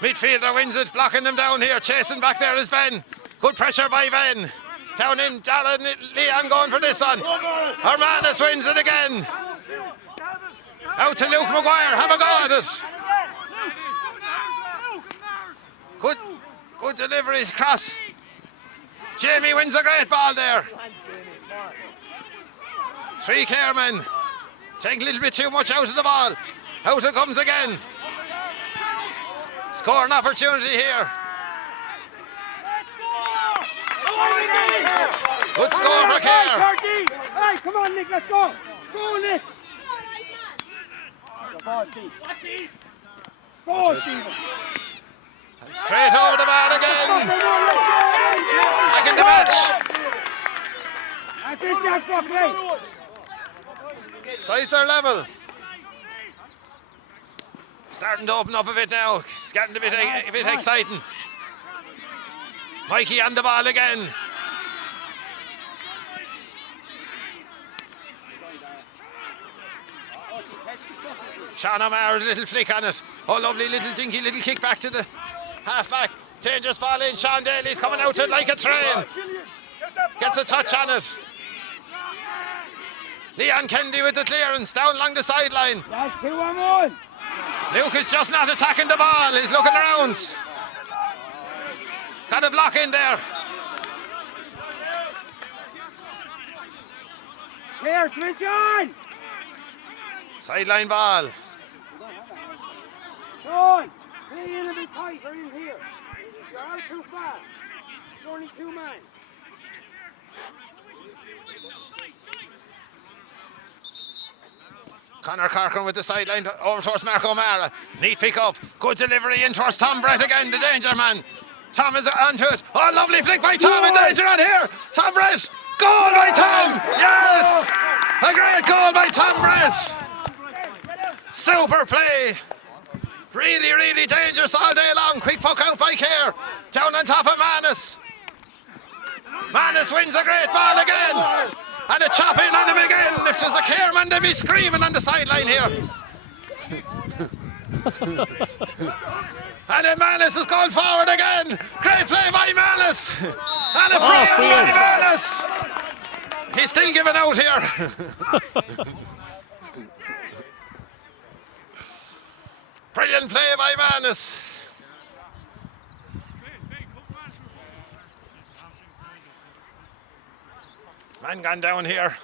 Midfielder wins it, blocking them down here. Chasing back there is Ben. Good pressure by Ben. Down in Darren Leon going for this one. Hermanus wins it again. Out to Luke Maguire. Have a go at it. Good delivery across. Jamie wins a great ball there. 3 Caremen. Take a little bit too much out of the ball. Out it comes again. Scoring opportunity here. Good score for Cahir. Hey, come on, Nick, let's go. Go, Nick. Ball, Steve. Go, Stephen. And straight over the bar again. Back in the match. That's it, Jack, fuck, right. Sides are level. Starting to open up a bit now. It's getting a bit exciting. Mikey on the ball again. Sean O'Mara, a little flick on it. Oh, lovely little dinky little kick back to the half-back. Dangerous ball in. Sean Daly's coming out to it like a train. Gets a touch on it. Leon Kennedy with the clearance down along the sideline. That's 2-on-1. Luke is just not attacking the ball. He's looking around. Got a block in there. Here, switch on. Sideline ball. Sean, play in a bit tighter in here. You're out too far. There's only 2 men. Conor Corcoran with the sideline over towards Mark O'Mara. Neat pick up. Good delivery in towards Tom Brett again, the danger man. Tom is onto it. Oh, lovely flick by Tom in danger on here. Tom Brett. Goal by Tom. Yes. A great goal by Tom Brett. Super play. Really, really dangerous all day long. Quick puck out by Cahir. Down on top of Manus. Manus wins a great ball again. And a chop in on him again. If there's a Cahir man, they'd be screaming on the sideline here. And then Manus has gone forward again. Great play by Manus. And a free by Manus. He's still giving out here. Brilliant play by Manus. Man gone down here.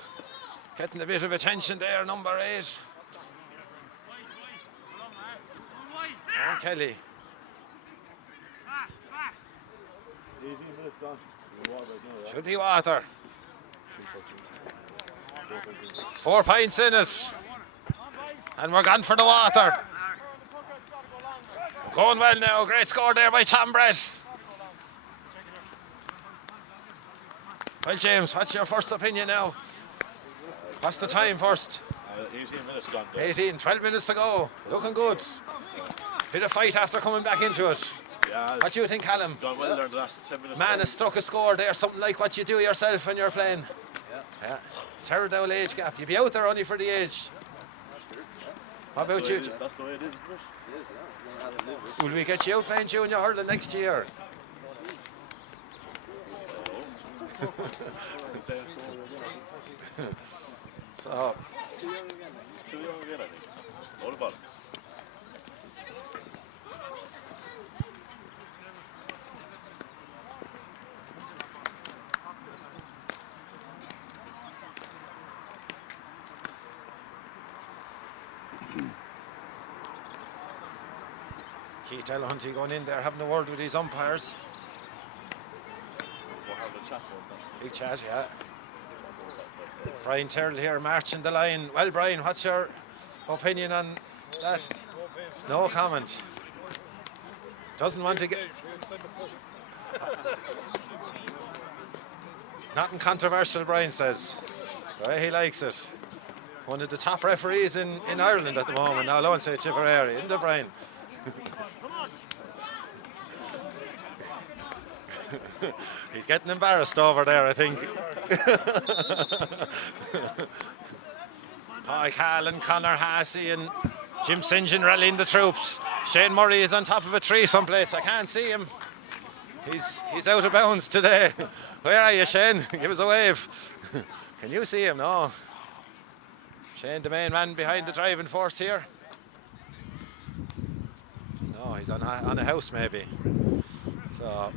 Getting a bit of attention there, number 8. And Kelly. 18 minutes gone. Should be water. 4 pints in it. And we're gone for the water. Going well now. Great score there by Tom Brett. Well, James, what's your first opinion now? What's the time first? 18 minutes gone. 12 minutes to go. Looking good. Bit of fight after coming back into it. Yeah. What do you think, Callum? Done well there in the last 10 minutes. Man has struck a score there, something like what you do yourself when you're playing. Yeah. Terrible age gap. You'd be out there only for the age. What about you? That's the way it is, isn't it? Will we get you out playing junior hurling next year? So, Too young again, I think. All the bottoms. Keith Delahunty going in there, having a word with his umpires. We'll have a chat about that. Big chat, yeah. Brian Terrell here marching the line. Well, Brian, what's your opinion on that? No comment. Doesn't want to get... Nothing controversial, Brian says. The way he likes it. One of the top referees in Ireland at the moment. Now, I won't say Tipperary, isn't it, Brian? He's getting embarrassed over there, I think. Paul Cahill and Conor Hassey and Jim St. John rallying the troops. Shane Murray is on top of a tree someplace. I can't see him. He's out of bounds today. Where are you, Shane? Give us a wave. Can you see him? No. Shane, the main man behind the driving force here. No, he's on a house maybe. So.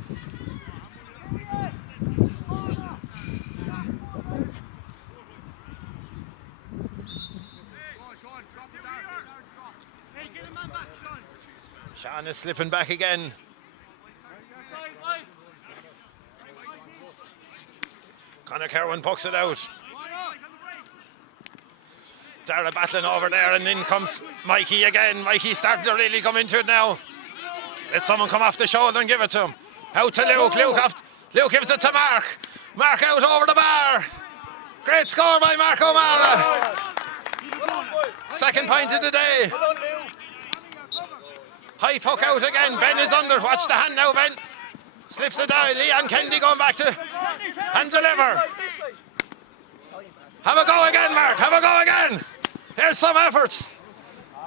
Sean is slipping back again. Conor Kerwin pucks it out. Dara battling over there, and in comes Mikey again. Mikey starting to really come into it now. Let someone come off the shoulder and give it to him. Out to Luke. Luke gives it to Mark. Mark out over the bar. Great score by Mark O'Mara. Second point of the day. High puck out again. Ben is under. Watch the hand now, Ben. Slips it down. Leon Kennedy going back to and deliver. Have a go again, Mark. Have a go again. Here's some effort.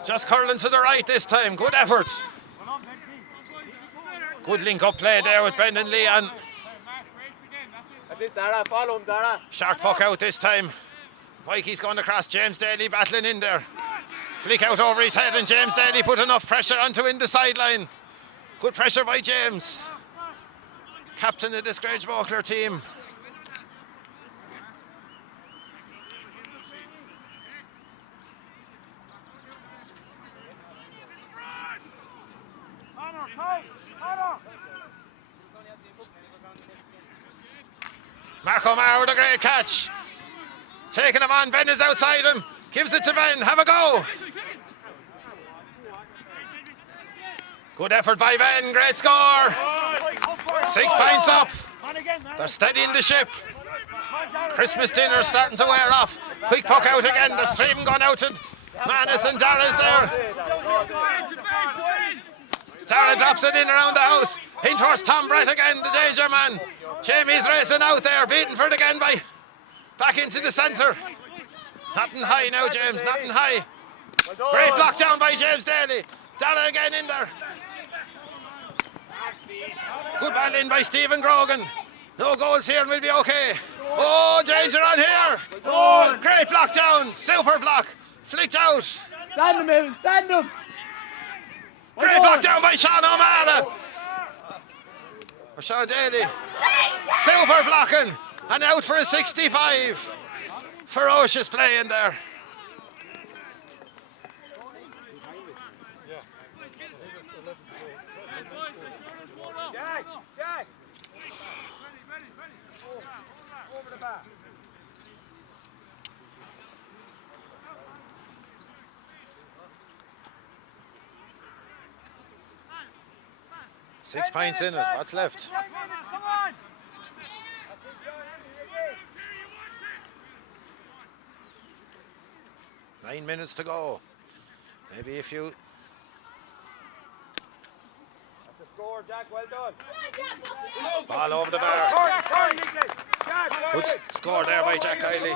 Just curling to the right this time. Good effort. Good link-up play there with Ben and Leon. That's it, Dara. Follow him, Dara. Sharp puck out this time. Mikey's going across. James Daly battling in there. Flick out over his head, and James Daly put enough pressure onto in the sideline. Good pressure by James. Captain of this Grangemockler team. Mark O'Mara with a great catch. Taking him on. Ben is outside him. Gives it to Ben. Have a go. Good effort by Ben. Great score. 6 points up. They're steadying the ship. Christmas dinner starting to wear off. Quick puck out again. There's three of them going out, and Manus and Dara's there. Dara drops it in around the house. In towards Tom Brett again, the danger man. Jamie's racing out there, beaten for it again by back into the centre. Nothing high now, James, nothing high. Great block down by James Daly. Dara again in there. Good ball in by Stephen Grogan. No goals here and we'll be okay. Oh, danger on here. Great block down, super block. Flicked out. Stand him, Evan, stand him. Great block down by Sean O'Mara. Sean Daly. Super blocking. And out for a 65. Ferocious play in there. Jack. Over the back. Six points in it. What's left? Come on. 9 minutes to go. Maybe a few. That's a score, Jack. Well done. Ball over the bar. Good score there by Jack Kiley.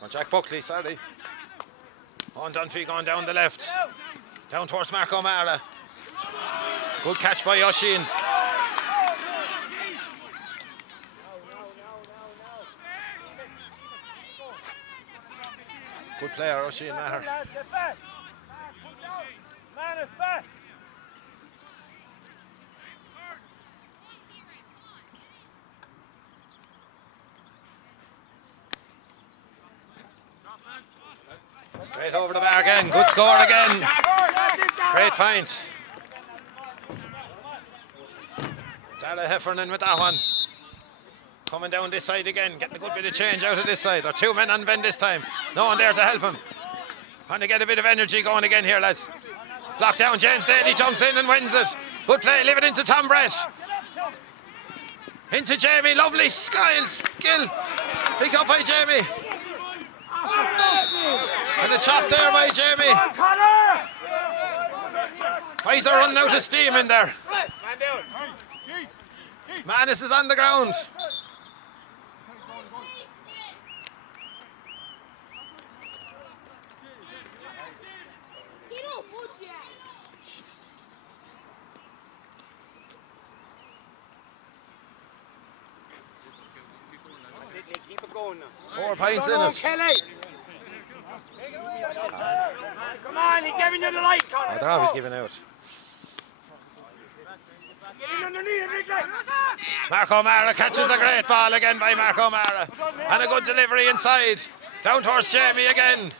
Or Jack Buckley, sorry. On Dunphy going down the left. Down towards Mark O'Mara. Good catch by Oshin. Good player, Oshin Maher. Manus back. Straight over the bar again. Good score again. Great point. Dara Heffernan with that one. Coming down this side again, getting a good bit of change out of this side. There are two men on Ben this time. No one there to help him. Trying to get a bit of energy going again here, lads. Blocked down, James Daly jumps in and wins it. Good play, leave it into Tom Brett. Into Jamie, lovely skill. Picked up by Jamie. And the chop there by Jamie. Guys are running out of steam in there. Manus is on the ground. Keep it going now. 4 points in it. Kelly. Come on, he's giving you the light, Conor. Oh, they're always giving out. Get in underneath, Nick. Mark O'Mara catches a great ball again by Mark O'Mara. And a good delivery inside. Down towards Jamie again.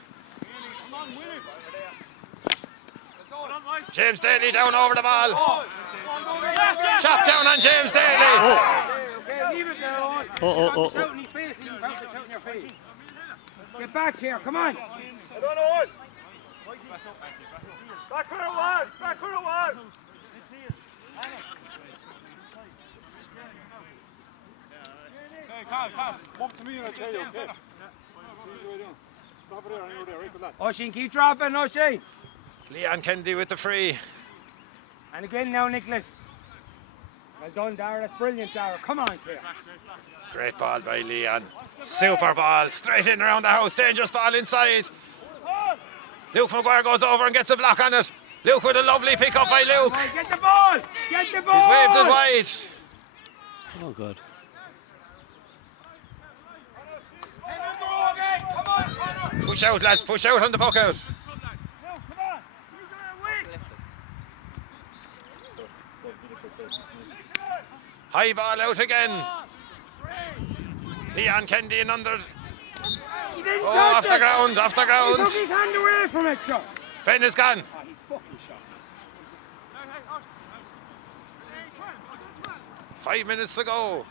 James Daly down over the ball. Chop down on James Daly. Okay, leave it there, Owen. Shout in his face, leave him shout in your face. Get back here, come on. Back where it was! Back where it was! Hey, Carl, come to me and I'll tell you, okay? Stop it there, and you're there, right with that. Oisin, keep dropping, Oisin. Leon Kennedy with the free. And again now, Nicholas. Well done, Dara. That's brilliant, Dara. Come on, Claire. Great ball by Leon. Super ball, straight in around the house. Dangerous ball inside. Luke McGuire goes over and gets a block on it. Luke with a lovely pick up by Luke. Come on, get the ball! Get the ball! He's waved it wide. Oh, good. Push out, lads, push out on the puck out. High ball out again. Leon Kennedy in under. Oh, off the ground, off the He ground. took his hand away from it, Chuck. Ben is gone. Oh, he's fucking shot. 5 minutes to go.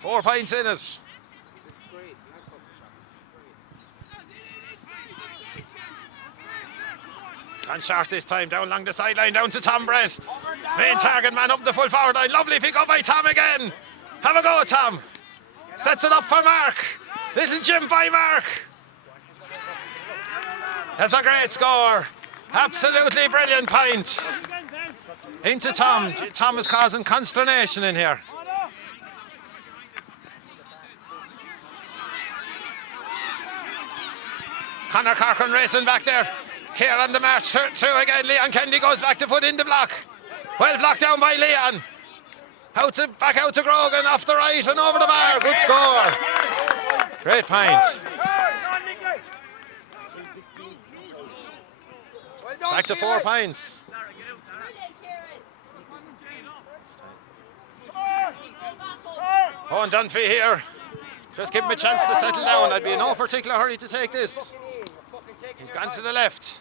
4 points in it. Gone short this time, down along the sideline, down to Tom Brett. Main target man up the full forward line. Lovely pick up by Tom again. Have a go, Tom. Sets it up for Mark. Little Jim by Mark. That's a great score. Absolutely brilliant point. Into Tom. Tom is causing consternation in here. Conor Corcoran racing back there. Here on the march through again. Leon Kennedy goes back to put in the block. Well blocked down by Leon. Back out to Grogan off the right and over the bar. Good score. Great point. Back to 4 points. Owen Dunphy here. Just give him a chance to settle down. I'd be in no particular hurry to take this. He's gone to the left.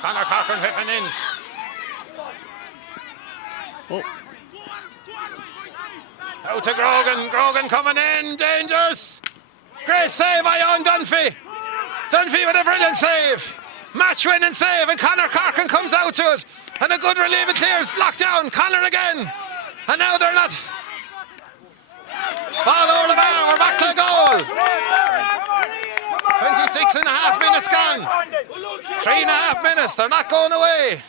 Conor Corcoran whipping in. Oh. Out to Grogan. Grogan coming in. Dangerous. Great save by Owen Dunphy. Dunphy with a brilliant save. Match winning save, and Conor Corcoran comes out to it. And a good relief, it clears. Blocked down. Conor again. And now they're not. Ball over the bar. We're back to goal. 26 and a half minutes gone. 3.5 minutes. They're not going away.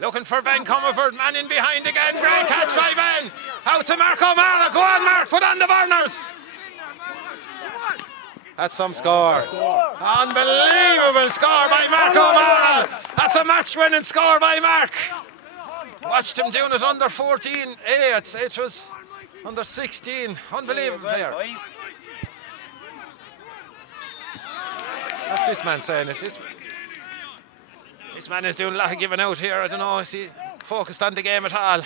Looking for Ben Comerford. Man in behind again. Great catch by Ben. Out to Mark O'Mara. Go on, Mark. Put on the burners. That's some score. Unbelievable score by Mark O'Mara. That's a match-winning score by Mark. Watched him doing it under 14. I'd say it was under 16. Unbelievable player. What's this man saying? If this man is doing a lot of giving out here, I don't know, is he focused on the game at all?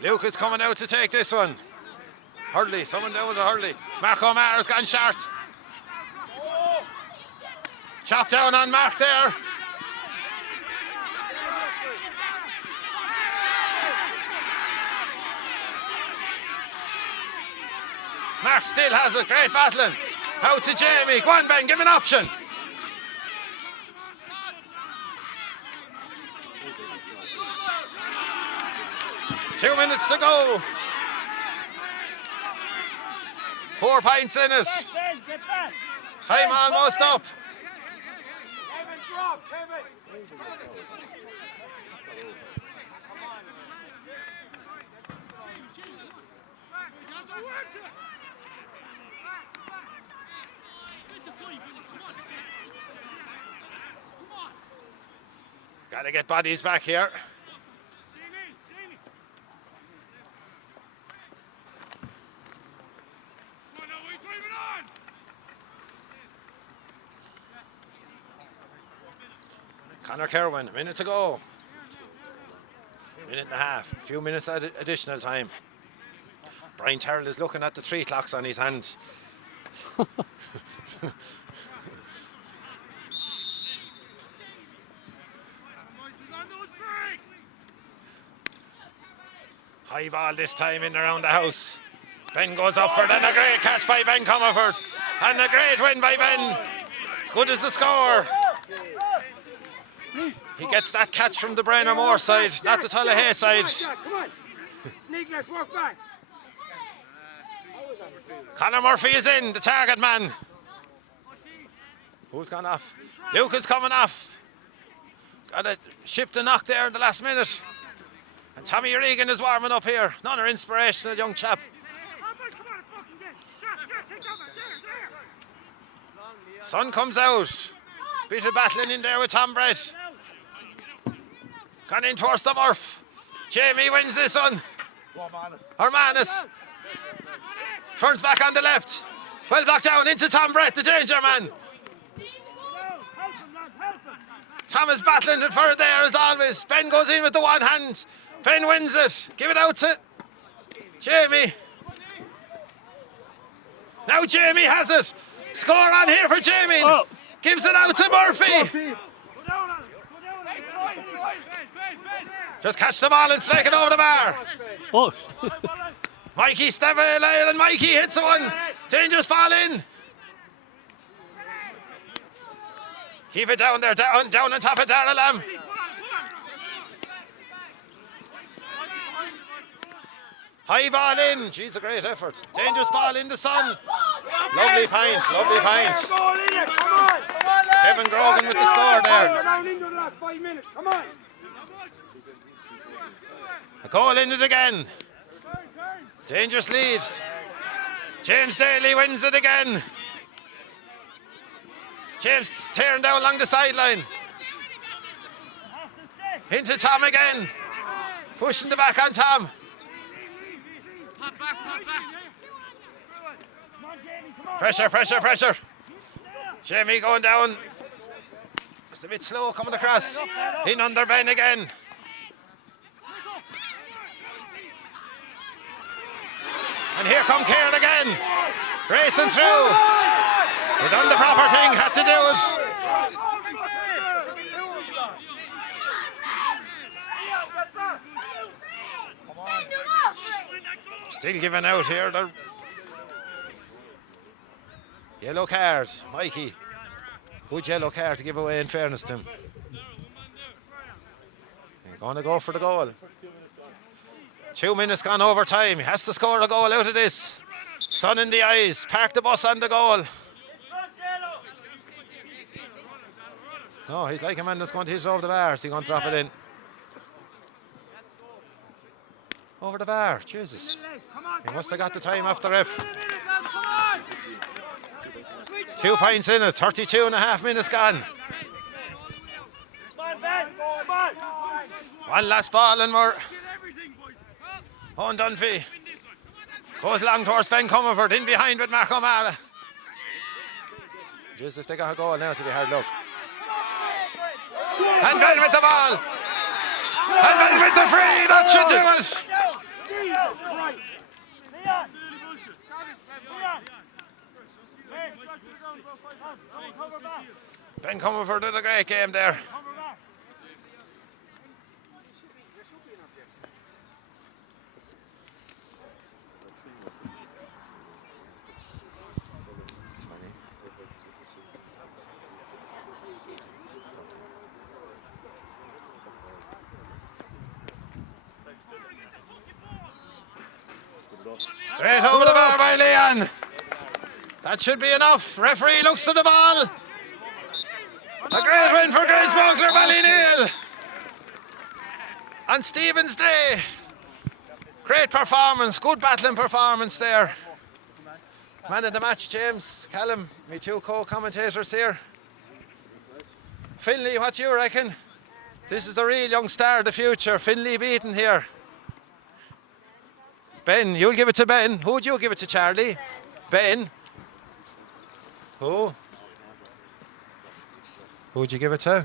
Luke is coming out to take this one. Hurley, someone down to Hurley. Mark O'Mara's gone short. Chop down on Mark there. Mark still has it, great battling. Out to Jamie. Go on, Ben, give him an option. Two minutes to go. 4 points in it. Time almost up. Got to get bodies back here. Conor Kerwin, a minute to go. Minute and a half, a few minutes additional time. Brian Terrell is looking at the 3 clocks on his hand. High ball this time in around the house. Ben goes up for it, and a great catch by Ben Comerford. And a great win by Ben. As good as the score. He gets that catch from the Brainer Moore side, not the Tullahay side. Come on. Nicholas, walk back. Conor Murphy is in, the target man. Who's gone off? Luke is coming off. Got a ship to knock there in the last minute. And Tommy Regan is warming up here. Another inspirational young chap. Sun comes out. Bit of battling in there with Tom Brett. Gone in towards the Murph. Jamie wins this one. Hermanus. Turns back on the left. Well blocked down into Tom Brett, the danger man. Tom is battling it for it there as always. Ben goes in with the one hand. Ben wins it. Give it out to Jamie. Now Jamie has it. Score on here for Jamie. Oh. Gives it out to Murphy. Just catch the ball and flick it over the bar. Oh. Mikey stepping in and Mikey hits the one. Dangerous ball in. Keep it down there, down on top of Darrell Lamb. High ball in. Jeez, a great effort. Dangerous ball in the sun. Lovely pint, lovely pint. Kevin Grogan with the score there. A goal in it again. Dangerous lead. James Daly wins it again. James tearing down along the sideline. Into Tom again. Pushing the back on Tom. Pressure, pressure, pressure. Jamie going down. It's a bit slow coming across. In under Ben again. And here come Cahir again. Racing through. They done the proper thing, had to do it. Still giving out here. They're yellow card, Mikey. Good yellow card to give away in fairness to him. They're going to go for the goal. 2 minutes gone over time. He has to score a goal out of this. Sun in the eyes. Park the bus on the goal. No, he's like a man that's going to hit it over the bar. Is he going to drop it in? Over the bar. Jesus. He must have got the time off the ref. 2 points in it. 32 and a half minutes gone. One last ball and we're... Owen Dunphy goes long towards Ben Comerford, in behind with Mark O'Mara. Just if they got a goal now, to be hard luck. And Ben with the ball. And Ben with the free, that should do it. Ben Comerford did a great game there. Straight over the bar by Leon. That should be enough. Referee looks to the ball. A great win for Grangemockler Ballyneal on Stephen's Day. Great performance, good battling performance there. Man of the match, James, Callum, me 2 co-commentators here. Finlay, what do you reckon? This is the real young star of the future. Finlay beaten here. Ben, you'll give it to Ben. Who would you give it to, Charlie? Ben. Who? Who would you give it to?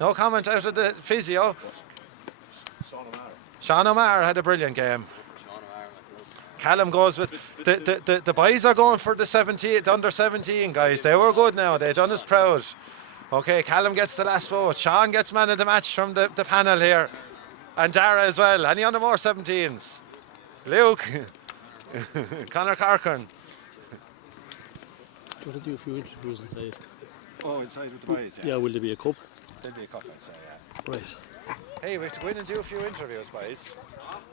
No comment out of the physio. Sean O'Mara had a brilliant game. Callum goes with the boys are going for the 17, the under 17 guys. They were good now. They done us proud. Okay, Callum gets the last vote. Sean gets man of the match from the panel here, and Dara as well. Any on the more 17s? Luke, Conor Corcoran. Do you want to do a few interviews inside? Oh, inside with the boys. Yeah, will there be a cup? There'll be a couple, I'd say. Yeah. Right. Hey, we have to go in and do a few interviews, boys.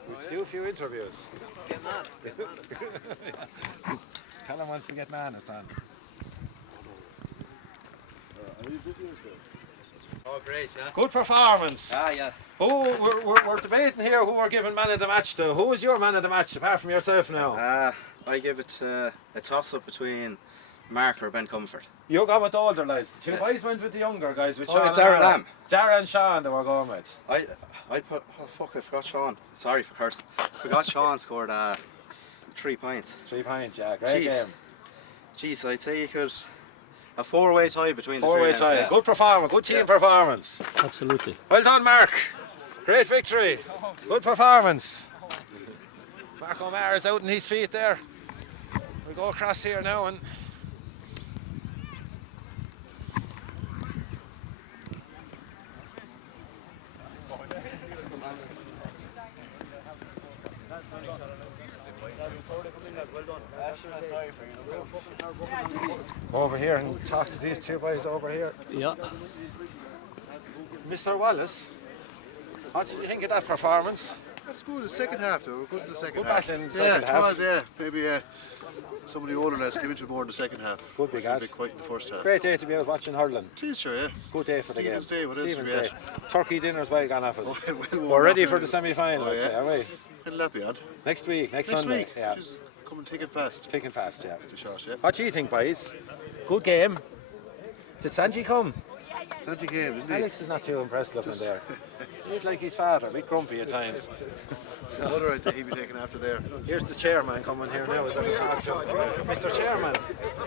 We have to do a few interviews. Callum wants to get Manus on. Oh, great, yeah. Good performance. Ah, yeah. We're debating here who we're giving man of the match to. Who is your man of the match apart from yourself now? I give it a toss-up between Mark or Ben Comfort. You got with the older lads. The two boys went with the younger guys. With Sean Dara and Lamb. Dara and Sean they were going with. I'd put, oh fuck, I forgot Sean. Sorry for cursing. Forgot Sean scored 3 points. 3 points, yeah. Great game. Jeez, I'd say you could a 4-way tie between Four-way the tie. Yeah. Good performance. Good team performance. Absolutely. Well done, Mark. Great victory. Good performance. Mark O'Mara is out on his feet there. We'll go across here now and over here and talk to these two boys over here. Yeah. Mr. Wallace, what did you think of that performance? That's good. The second half, though. We're good in the second Good half. battle in the Yeah, second it half. was. Yeah, maybe some of the older lads came into it more in the second half. Good big A ad. bit quiet in the first half. Great day to be out watching hurling. Jeez, sure, yeah. Good day for the game. Stephen's Day, what else Stephen's we Day. had? Turkey dinner's well gone off us. Oh, well, We're ready well, for yeah. the semi-final, Oh, I'd say, yeah. are we? When'll that be on? Next week, next Next Sunday. week. Yeah, Just come and take it fast. thick and fast, yeah. It's a shot, yeah. What do you think, boys? Good game. Did Sanji come? Santi game, didn't he? Alex is not too impressed looking there. He looked like his father, a bit grumpy at times. Mother, I'd say he'd be taken after there. Here's the chairman coming here now. We're going to talk to him. Mr. Chairman,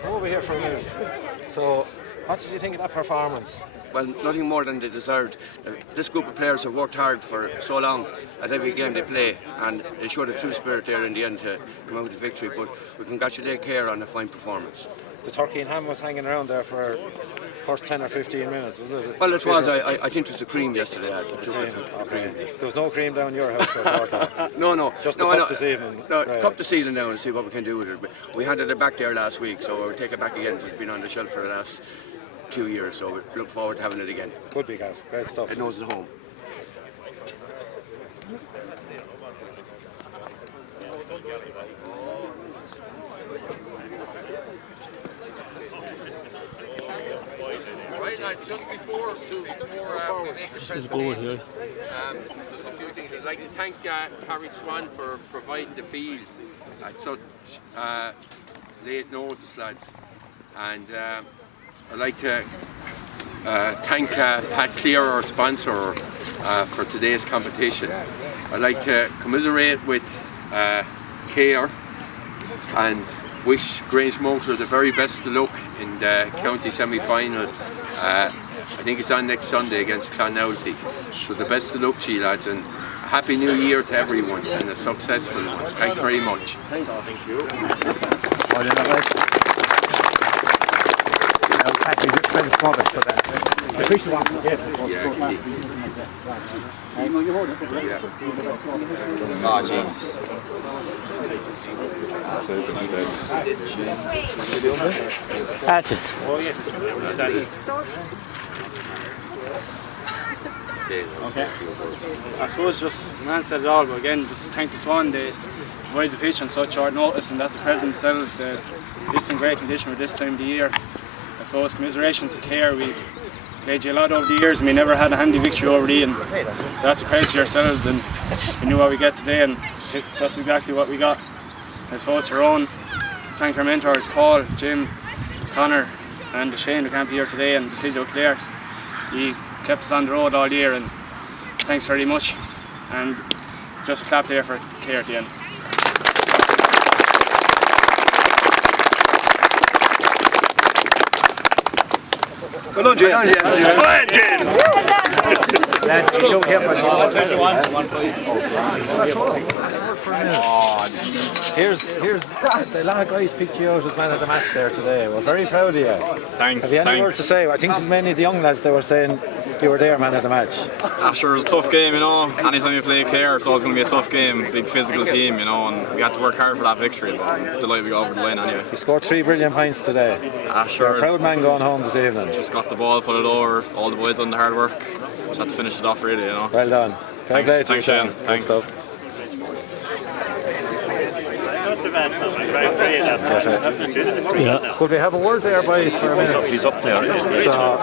come over here for a minute. So, what did you think of that performance? Well, nothing more than they deserved. This group of players have worked hard for so long at every game they play, and they showed a true spirit there in the end to come out with the victory. But we congratulate Cahir on a fine performance. The turkey and ham was hanging around there for first 10 or 15 minutes, was it? Well, it was. I think it was the cream yesterday. Okay. There was no cream down your house for that. No. Just the cup this evening. No, Right. cup this evening now and see what we can do with it. We handed it back there last week, so we'll take it back again. It's been on the shelf for the last 2 years, so we look forward to having it again. Good big guys, great stuff. It knows it's home. Right, lads, just before we make the Just go here. just a few things. I'd like to thank Carrick Swan for providing the field at such late notice, lads. And I'd like to thank Pat Clear, our sponsor, for today's competition. I'd like to commiserate with Cahir and wish Grangemockler the very best of luck in the county semi-final. I think it's on next Sunday against Clonalty. So the best of luck to you, lads, and Happy New Year to everyone and a successful one. Thanks very much. Thank you. That's it. Oh, yes. Okay. I suppose just the man said it all, but again, just thank the Swan. They provided the pitch on such short notice, and that's the credit themselves. They're in great condition for this time of the year. I suppose commiserations to Cahir. We played you a lot over the years, and we never had a handy victory over the end. So that's a credit to yourselves, and we knew what we get today, and that's exactly what we got. I suppose your own. Thank our mentors, Paul, Jim, Connor, and Shane, who can't be here today, and the physio Claire. He kept us on the road all year, and thanks very much. And just a clap there for Cahir at the end. Well done, James. Well done, James. Here's the lot of guys picked you out as man of the match there today. We're very proud of you. Thanks. Have you any words to say? I think many of the young lads, they were saying you were there man of the match. Sure, it was a tough game, you know. Anytime you play Cahir, it's always going to be a tough game. Big physical team, you know, and we had to work hard for that victory. But I'm delighted we got over the line anyway. You scored 3 brilliant points today. Sure. You're a proud man going home this evening. Just got the ball, put it over. All the boys done the hard work. Just had to finish it off, really, you know. Well done. Fair play to you, Shane. Good Thanks. stuff. Yeah. Could we have a word there, boys, for a minute? He's up there. So,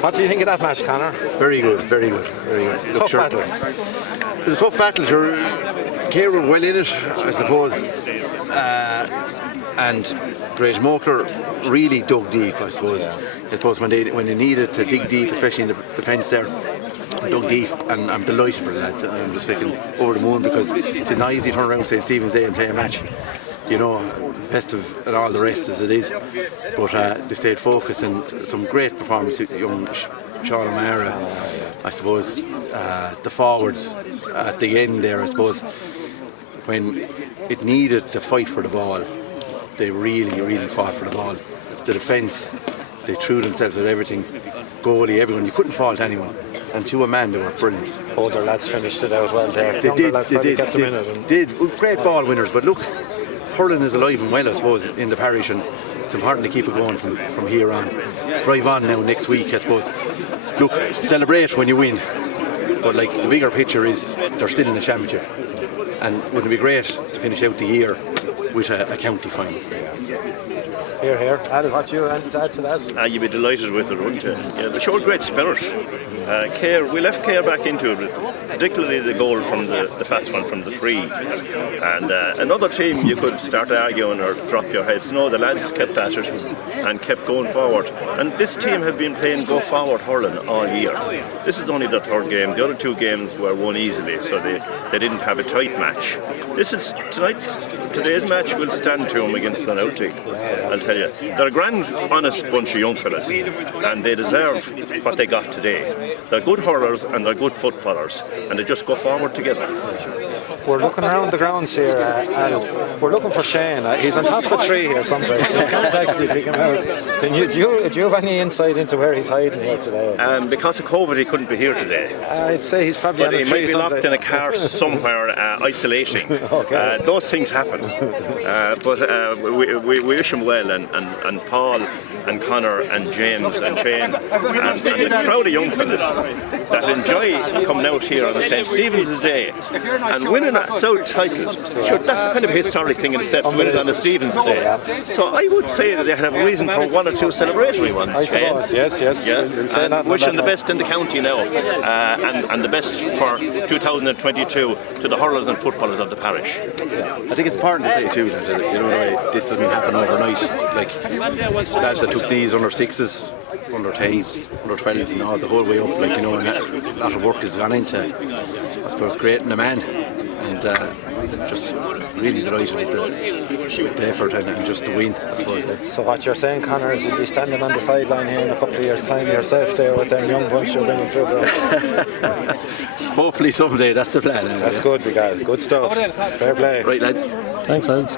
what do you think of that match, Connor? Very good, very good, very good. Look, Tough sure, battle. it was a tough battle. Sure, Cahir were well in it, I suppose, and Grangemockler really dug deep, I suppose. I suppose when they needed to dig deep, especially in the defence there, dug deep, and I'm delighted for the lads. I'm just fucking over the moon because it's not easy to turn around St. Stephen's Day and play a match, you know, festive and all the rest as it is. But they stayed focused and some great performance. Young Sean O'Mara, I suppose, the forwards at the end there, I suppose, when it needed to fight for the ball, they really fought for the ball. The defence, they threw themselves at everything. Goalie, everyone, you couldn't fault anyone. And to a man, they were brilliant. Older lads finished it out well there. They Younger lads probably kept them in it. And did. Great ball winners, but look, hurling is alive and well, I suppose, in the parish, and it's important to keep it going from here on. Drive on now next week, I suppose. Look, celebrate when you win, but like the bigger picture is they're still in the championship, and wouldn't it be great to finish out the year with a county final? Here. Al, what you add to that? You'd be delighted with it, wouldn't you? Yeah, they showed great spirit. Cahir, we left Cahir back into it, particularly the goal from the fast one from the free. And another team you could start arguing or drop your heads. No, the lads kept at it and kept going forward. And this team have been playing go forward hurling all year. This is only the third game. The other 2 games were won easily, so they didn't have a tight match. Today's match will stand to them against Glenouty. I'll tell you, they're a grand, honest bunch of young fellas, and they deserve what they got today. They're good hurlers and they're good footballers, and they just go forward together. We're looking around the grounds here, Al. We're looking for Shane. He's on top of a tree here somewhere. We can't actually pick him out. Do you have any insight into where he's hiding here today? Because of COVID, he couldn't be here today. I'd say he's probably on a He tree might be locked in a car somewhere, isolating. Okay. Those things happen. But we wish him well, and Paul and Connor and James and Shane and the crowd of young fellas that enjoy coming out here on the St. Stephen's Day and winning a South title. Sure, that's a kind of a historic thing in itself, to win it on the Stephen's Day. So I would say that they have a reason for 1 or 2 celebratory ones. I suppose, yes. Yeah. We'll say And wish them the best in the county now, and the best for 2022 to the hurlers and footballers of the parish. I think it's important to say too that this doesn't happen overnight. Like lads that took these under 6s, under 10s, under 12s, and all the whole way up. Like, you know, and a lot of work has gone into, I suppose, creating a man, and just really delighted with the effort and just the win, I suppose. So what you're saying, Connor, is you'll be standing on the sideline here in a couple of years' time yourself there with them young bunch you're bringing through the Hopefully someday, that's the plan. That's good, we got good stuff. Fair play. Right, lads. Thanks, lads.